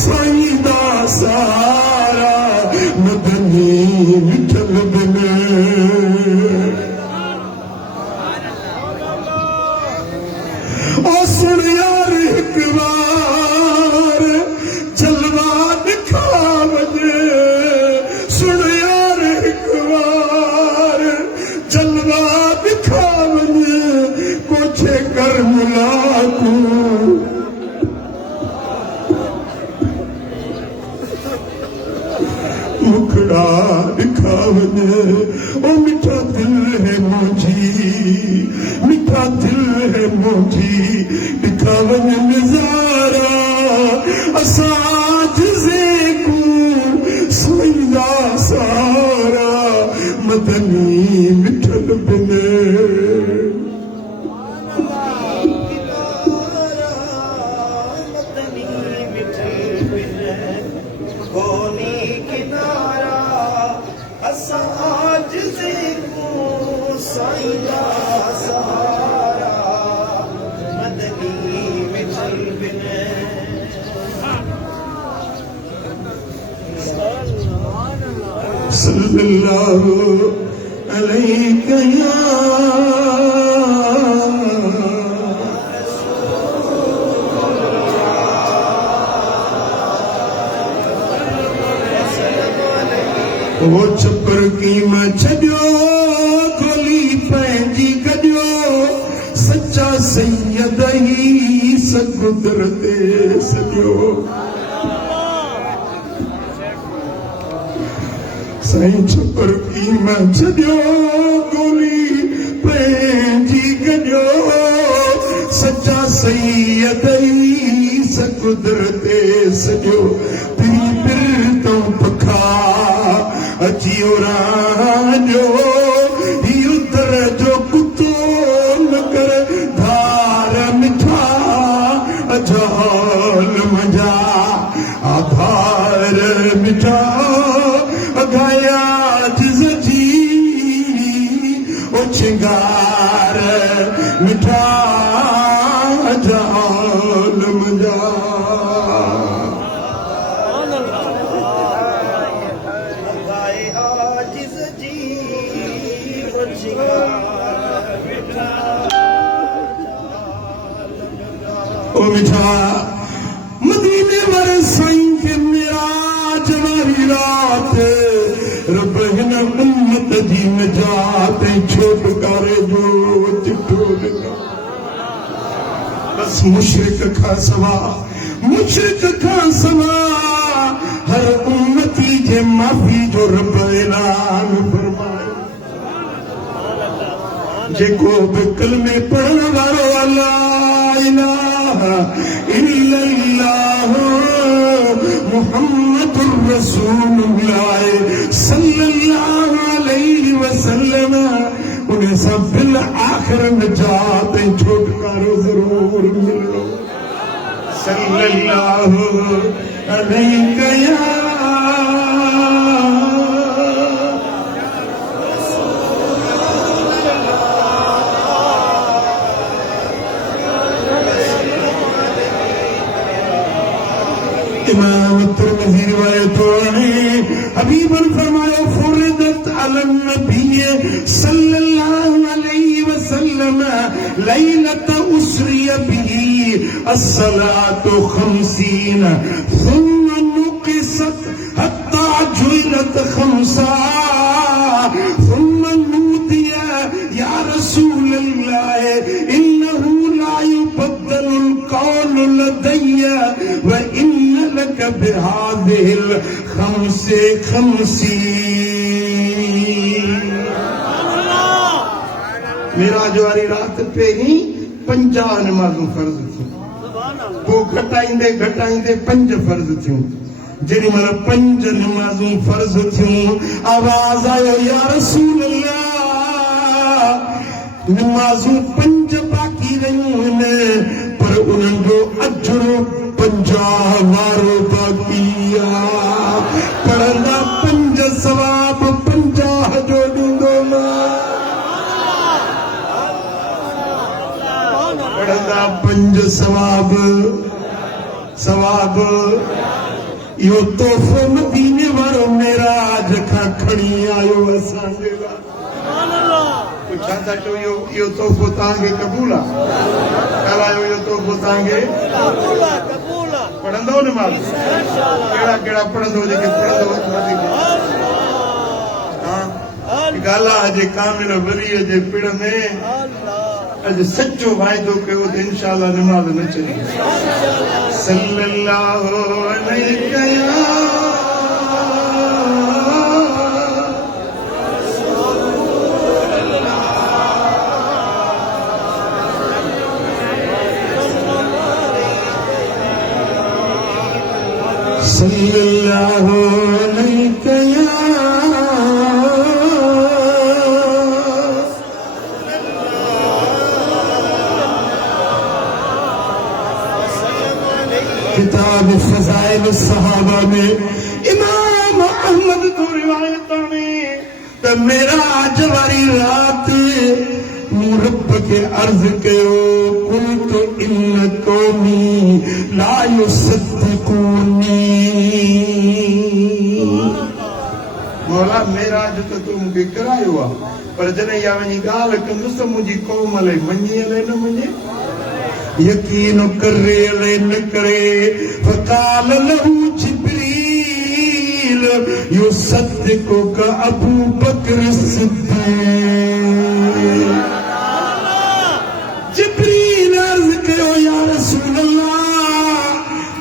साईं दा सारा मदनी मिठल बिन ओ सुन यार हिक बार जलवा दिखा वञे सुन यार हिक बार जलवा दिखा वञे कोठे कर मुलाकू मुखड़ा दिखा वञे ओ मिठा दिल है मुंहिंजी मिठा दिल है मुंहिंजी दिखा वञे नज़ारा असां जिसे को सोईंदा सारा मदनी मिठल बिन सल्लल्लाहु अलैहि या वो छपर कीम छॾियो खोली पंहिंजी गॾियो सच्चा सैयद ही सकुदर ते सॼो साईं छपर कीम छॾियो गोली पंहिंजी गॾियो सच्चा सैयद ही सकुदर ते सॼो तिरी पिर तो पखा अची उरांजो ही उतर जो कुतो न कर धार मिठा अजाल मजा आधार मिठा अगाया जिज जी ओ चिंगार मिठा अजाल मजा ओ मिठा मदीने वाले साईं के मेराज वाली रात रब हिन उम्मत जी निजात छोटकारे जो चिठो ॾिनो बस मुशरिक खां सवा हर उम्मती जे माफ़ी जो रब ऐलान फरमायो जेको बि कलमे पढ़ण वारो अल्लाह इलाहा इल्लल्लाह मुहम्मदुर रसूलुल्लाह सल्लल्लाहु अलैहि वसल्लम उन सां बिल आख़िर निजात ऐं छुटकारो ज़रूर मिलणो सल्लल्लाहु अलैहि या इमाम तिरमिज़ी रिवायत है हबीबन फरमाया फुरिदत अलन नबी सल्लल्लाहु अलैहि वसल्लम लैलत उसरिय बिही अस्सलातु 50 थुम्मा नुक़िसत हत्ता जुइलत 5 थुम्मा नूदिया या रसूल अल्लाह इन्नहु ला युबद्दलुल क़ौलु लदय्या व लक बिहादिल खमसे खमसी मेराज वारी रात पहिरीं 50 नमाज़ूं फर्ज़ थियूं पोइ घटाईंदे 5 फर्ज़ थियूं जेॾी महिल 5 नमाज़ूं फर्ज़ थियूं आवाज़ आयो या रसूल अल्लाह नमाज़ूं 5 बाक़ी रहियूं आहिनि पर उन्हनि जो अजर 50 वारो बाक़ी पढ़ंदा 5 सवाब 50 जो ॾींदो पढ़ंदा 5 सवाब इहो तोहफ़ो मदीने वारो मेराज खां खणी आयो असांजे लाइ छा था चओ इहो तोहफ़ो तव्हांखे क़बूल आहे ॻाल्हायो इहो तोहफ़ो तव्हांखे पढ़ंदो नमाज़ कहिड़ा पढ़ंदो जेके पढ़ंदो ॻाल्हि आहे जे कामिल वलीअ जे पिण में अॼु सचो वाइदो कयो त इंशाअल्लाह नमाज़ न छॾी सल्लल्लाहु अलैहि सल्लल्लाहु अलैहि किताब फज़ाइल सहाबा में इमाम अहमद तो रिवायत में त मेराज वारी रात रब के अर्ज कयो कुल तो इन कौमी ला युसद्दिकूनी मौला मेराज तो तू मूंखे करायो आहे पर जॾहिं इहा वञी ॻाल्हि कंदुसि त मुंहिंजी क़ौम अलाए मञे अलाए न मञे यकीन करे अलाए न करे फ़क़ाल लहू जिब्रील युसद्दिकुक अबू बकर सिद्दीक़ जिब्रील अर्ज़ कयो या रसूल अल्लाह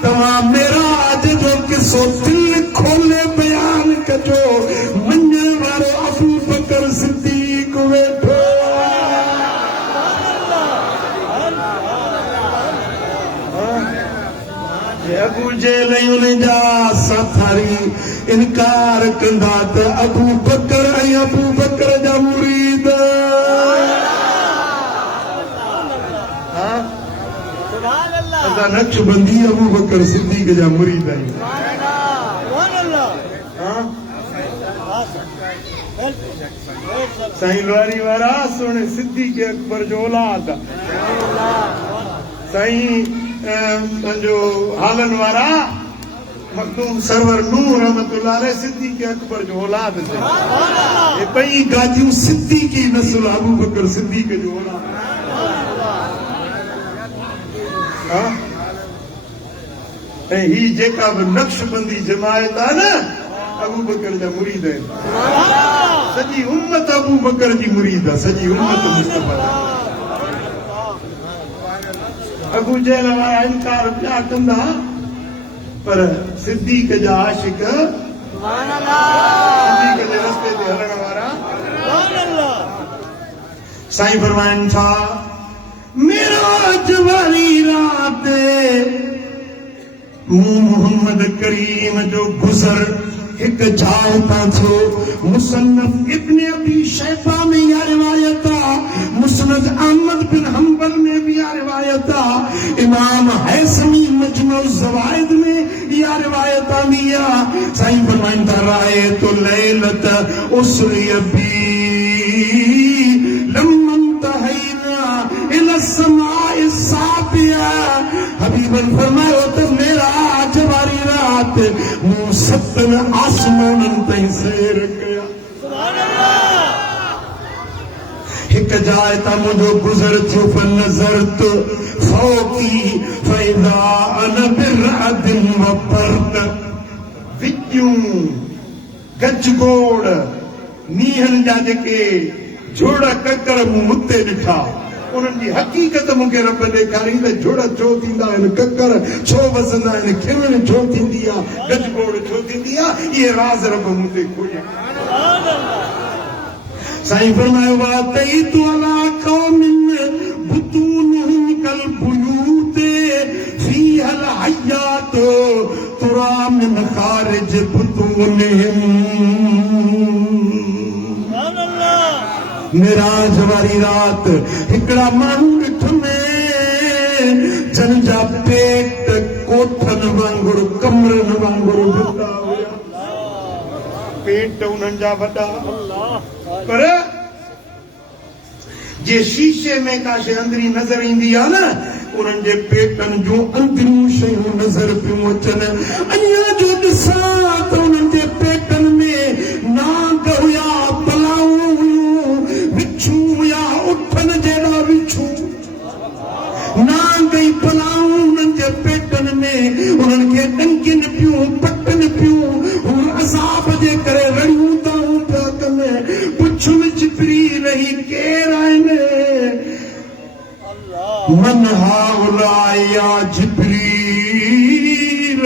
तव्हां मेराज जो किसो दिल खोले बयान कजो मञण वारो अबू बकर सिद्दीक़ वेठो अबू जेल उन जा साथी इनकार कंदा त अबू बकर ऐं अबू बकर जा मुरीद नक्शबंदी अबू बकर सिद्दीक़ जा मुरीद आहिनि साईं लवारी वारा सोने सिद्दीक़ अकबर जो औलाद साईं जो हालन वारा मखदूम सरवर नूह रहमतुल्लाह अलैह सिद्दीक़ अकबर जो औलाद थे ये पई गाजियूं सिद्दीक़ी नस्ल अबू बकर सिद्दीक़ जो औलाद हाँ ऐं ही जेका बि नक्शबंदी जमायत आहे न अबू बकर जा मुरीद आहिनि सॼी उम्मत अबू बकर जी मुरीद आहे सॼी उम्मत मुस्तफा अबू जहल वारा इनकार पिया कंदा पर सिद्दीक़ जा आशिक सिद्दीक़ जे रस्ते ते हलण वारा साईं फरमाइनि था मेराज वारी रात मूं मोहम्मद करीम जो गुज़र एक जाइ तां थियो मुसन्नफ इब्न अबी शैबा में या रिवायत आहे मुस्नद अहमद बिन हंबल में भी या रिवायत आहे इमाम हैसमी मजमू ज़वाइद में या रिवायत आंदी आहे साईं फरमाइनि था राय तो लैलत उसरी बी लमन तहैना इला समाए साबिया हबीबन फरमायो त मेरा आज वारी रात मूं सतन आसमानन ताईं सैर कया एक जाइ तां मुंहिंजो गुज़र थियो फनज़रत फौकी फैदा अन बिरअदिन व बर्द विजूं गजगोड़ नीहनि जा जेके जोड़ ककर मूं हुते ॾिठा उन्हनि जी हक़ीक़त मूंखे रब ॾेखारी त जोड़ छो थींदा आहिनि ककर छो वसंदा आहिनि खिलण छो थींदी आहे गजगोड़ छो थींदी आहे इहे राज़ रब मूं ते खोलिया साईं फरमायो वातईतु अला कौमिन बुतूनुहुम कल बुयूत फीहल हयात तुरा मिन खारिज बुतूनिहिम मेराज वारी रात हिकड़ा माण्हू ॾिठ में जन जा पेट कोठनि वांगुरु कमरनि वांगुरु वॾा हुया पेट उन्हनि जा वॾा पर जे शीशे में का शइ अंदरी नज़र ईंदी आहे न उन्हनि जे पेटनि जूं अंदरियूं शयूं नज़र पियूं अचनि अञा जो ॾिसां त उन्हनि जे पेटनि में नाग हुया पलाऊं हुयूं विछूं हुया उठनि जहिड़ा विछूं नाग ऐं पलाऊं उन्हनि जे पेटनि में उन्हनि खे ॾंकिन पियूं पटनि पियूं हू अज़ाब जे करे रड़ियूं ताऊं पिया कनि पुछुनि चिपरी रही केर आहिनि मन हाउलाए या जिब्रील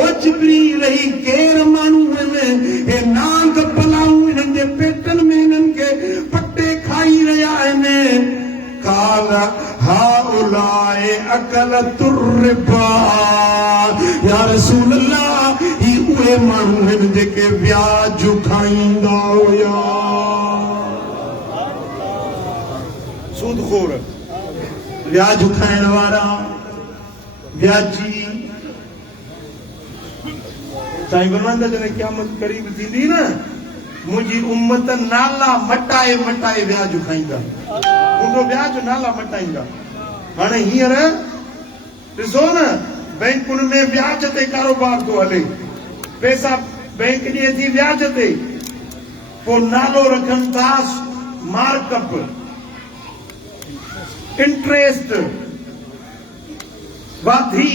ओ जिब्रील ही केर माण्हू आहिनि हे नाग पलाऊं हिननि जे पेटनि में हिननि खे पटे खाई रहिया आहिनि काल हाउलाए अकलतुर रिबा या रसूल अल्लाह ही उहे माण्हू आहिनि जेके व्याज खाईंदा हुया सूदखोर व्याज खाइण वारा व्याजी साईं फरमाईंदा जॾहिं क़यामत क़रीब थींदी न मुंहिंजी उम्मत नाला मटाए मटाए व्याज खाईंदा मुंहिंजो व्याज नाला मटाईंदा हाणे हींअर ॾिसो न बैंकुनि में व्याज ते कारोबार थो हले पैसा बैंक ॾिए थी व्याज ते पोइ नालो रखनि था मार्कअप इंटरेस्ट वाधी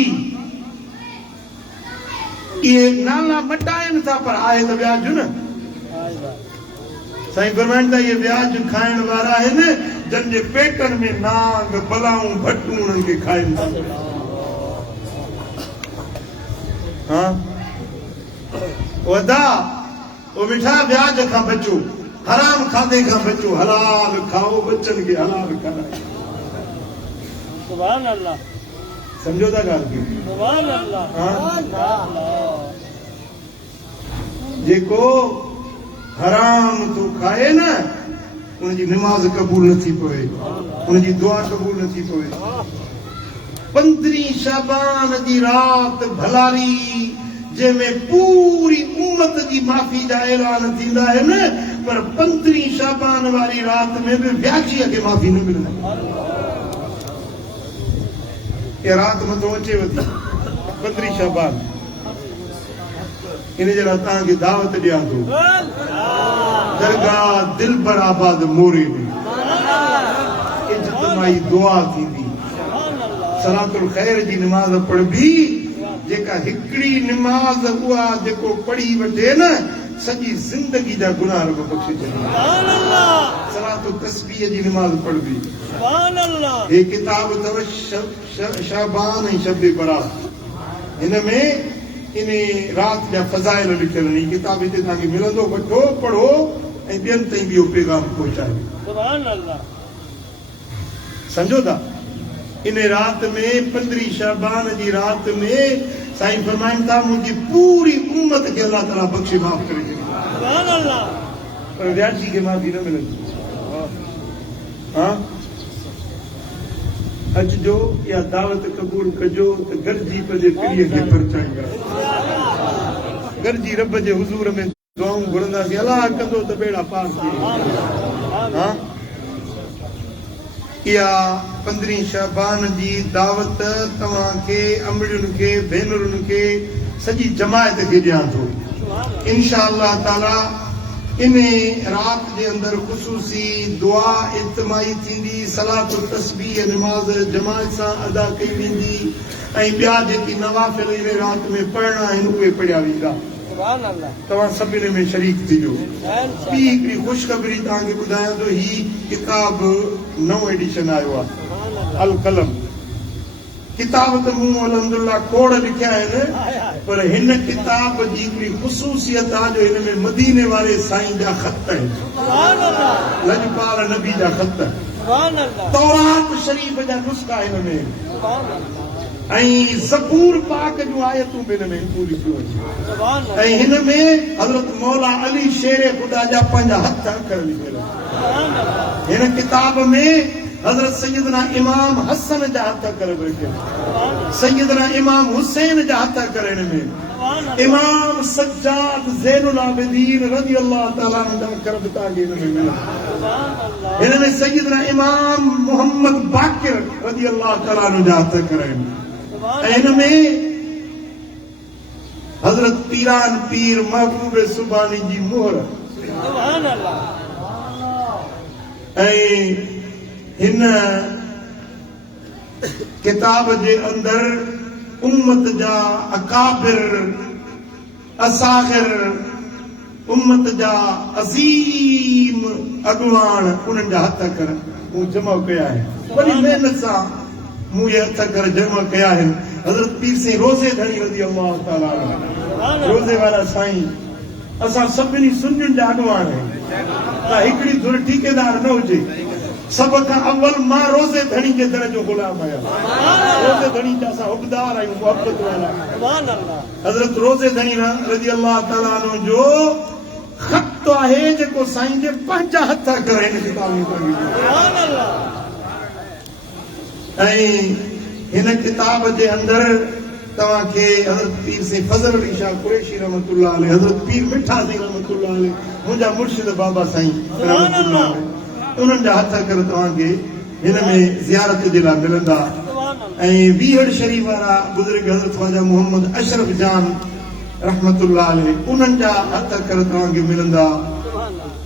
ये नाला मटाइनि था पर आहे त व्याज न साईं फरमाइनि था ये व्याज खाइण वारा आहिनि जन जे पेटनि में नाग बलाऊं भटूं उन्हनि खे खाइनि था हाँ वदा वो मिठा व्याज खां बचो हराम खाधे खां बचो हलाल खाओ बच्चनि खे हलाल खारायो सुभान अल्लाह समझो था ॻाल्हि खे सुभान अल्लाह जेको हराम तो खाए न उनजी नमाज कबूल नथी पवे उनजी दुआ कबूल नथी पवे 15 शाबान जी रात भलारी जंहिंमें पूरी उम्मत जी माफ़ी जा ऐलान थींदा आहिनि पर 15 शाबान वारी रात में बि व्याजीअ खे माफ़ी न मिलंदी ये रात मथो अचे वधी 15 शाबान इन जे लाइ तव्हांखे दावत ॾियां थो दरगाह दिलबर आबाद मोरे में इज्तिमाई दुआ थींदी सलातुल खैर जी निमाज़ पढ़बी जेका हिकिड़ी निमाज़ उहा जेको पढ़ी वठे न सॼी ज़िंदगी जा गुनाह रब बख़्शे छॾींदा सलातुल तस्बीह जी निमाज़ पढ़बी हे किताब अथव शाबान ऐं शब बरात हिन में इन राति जा फज़ाइल लिखियल आहिनि हीअ किताब हिते तव्हांखे मिलंदो वठो पढ़ो ऐं ॿियनि ताईं बि इहो पैगाम पहुचायो सम्झो था इन राति में 15 शाबान जी राति में साईं फरमाइनि था मुंहिंजी पूरी उम्मत खे अल्लाह ताला बख़्शे माफ़ करे छॾींदो पर व्याजी खे माफ़ी न मिलंदी हा अचजो या दावत क़बूल कजो त गॾिजी पंहिंजे पीढ़ीअ खे परचाईंदा गॾिजी रब जे हुज़ूर में दुआऊं घुरंदासीं अलाह कंदो त बेड़ा पार थी हा इहा 15 शाबान जी दावत तव्हांखे अमड़ियुनि खे भेनरुनि खे सॼी जमायत खे ॾियां थो इंशा अल्लाह ताला इन राति जे अंदरि ख़ुसूसी दुआ इज्तिमाई थींदी सलातुल तस्बीह निमाज़ जमायत सां अदा कई वेंदी ऐं ॿिया जेकी नवाफ़िल इन राति में पढ़णा आहिनि उहे पढ़िया वेंदा तव्हां सभिनी में शरीक थिजो ॿी हिकिड़ी ख़ुशख़बरी तव्हांखे ॿुधायां थो ही किताब नओं एडिशन आयो आहे अल कलम किताब त मूं अलहमदुलिल्लाह खोड़ लिखिया आहिनि पर हिन किताब जी हिकिड़ी ख़ुसूसियत आहे जो हिन में मदीने वारे साईं जा ख़त आहिनि लजपाल नबी जा ख़त तौरात शरीफ़ जा नुस्ख़ा हिन में ऐं ज़बूर पाक जूं आयतूं बि हिन में पूरी थियूं अचनि ऐं हिन में हज़रत मौला अली शेर ख़ुदा जा पंहिंजा हथ अखर लिखियल हिन किताब में हज़रत सैयदना इमाम हसन जा हथ अखर बि लिखियल सैयदना इमाम हुसैन जा हथ अखर हिन में इमाम सज्जाद ज़ैनुल आबिदीन रज़ी अल्लाह ताला अन्हु जा अखर बि तव्हांखे हिन में मिलंदा हिन में सैयदना इमाम मोहम्मद बाक़िर रज़ी अल्लाह ताला अन्हु जा हथ अखर आहिनि ऐं हिन में हज़रत पीरान पीर महबूब सुबानी जी मोहर ऐं हिन किताब जे अंदरि उम्मत जा अकाबिर असागिर उम्मत जा अज़ीम अॻुवान उन्हनि जा हथ अखर मूं जमा कया आहिनि वॾी महिनत सां मूं इहे हथ अखर जमा कया आहिनि हज़रत पीर साईं रोज़े धणी रज़ी अल्लाह ताला रोज़े वारा साईं असां सभिनी सुन्नियुनि जा अॻुवान आहियूं त हिकिड़ी धुर ठेकेदार न हुजे सब खां अव्वल मां रोज़े धणी जे दर जो गुलाम आहियां रोज़े धणी जा असां हुकदार आहियूं मोहब्बत वारा हज़रत रोज़े धणी रज़ी अल्लाह ताला अन्हु जो ख़त आहे जेको साईं जे पंहिंजा हथ अखर हिन किताब में ऐं हिन किताब जे अंदरि तव्हांखे हज़रत पीर साईं फज़ल अली शाह कुरैशी रहमतुल्लाह अलैह हज़रत पीर मिठा साईं रहमतुल्लाह अलैह मुंहिंजा मुर्शिद बाबा साईं रहमतुल्लाह अलैह उन्हनि जा हथ अखर तव्हांखे हिन में ज़ियारत जे लाइ मिलंदा ऐं वीहड़ शरीफ़ वारा बुज़ुर्ग हज़रत ख्वाजा मोहम्मद अशरफ जान रहमतुल्लाह अलैह उन्हनि जा हथ अखर तव्हांखे मिलंदा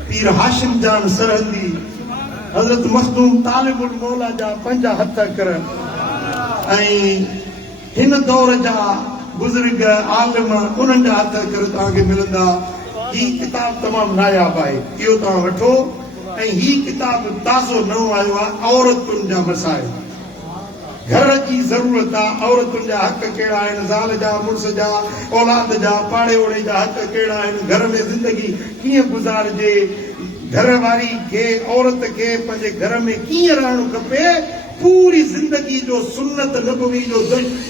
पीर हाशिम जान सरहंदी हज़रत मखदूम तालिबुल मौला जा पंहिंजा हथ अखर ऐं हिन दौर जा बुज़ुर्ग आलिम उन्हनि जा हथ अखर तव्हांखे मिलंदा ही किताब तमामु नायाब आहे इहो तव्हां वठो ऐं ही किताब ताज़ो नओं आयो आहे औरतुनि जा मसाइल घर जी ज़रूरत आहे औरतुनि जा हक़ कहिड़ा आहिनि ज़ाल जा मुड़ुस जा औलाद जा पाड़े ओड़े जा हक़ कहिड़ा आहिनि घर में ज़िंदगी कीअं गुज़ारिजे घर वारी खे औरत खे पंहिंजे घर में कीअं रहणो खपे पूरी ज़िंदगी जो सुन्नत नबवी जो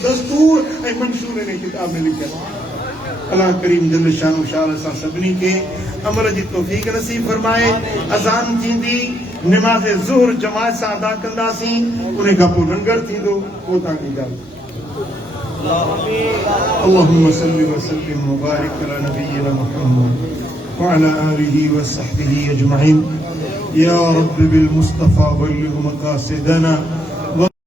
दस्तूर ऐं मंशूर इन किताब में लिखियल अल्लाह करीम जल शानो शान असां सभिनी खे अमल जी तौफ़ीक़ नसीब फरमाए अज़ान थींदी निमाज़ ज़ुहर जमात सां अदा कंदासीं उन खां पोइ लंगर थींदो पोइ तव्हांखे इजाज़त अल्लाहुम्मा सल्लि व सल्लिम व बारिक अला नबिय्यिना मुहम्मद व अला आलिहि व सहबिहि अजमईन या रब्बि बिल मुस्तफा बल्लिग मक़ासिदना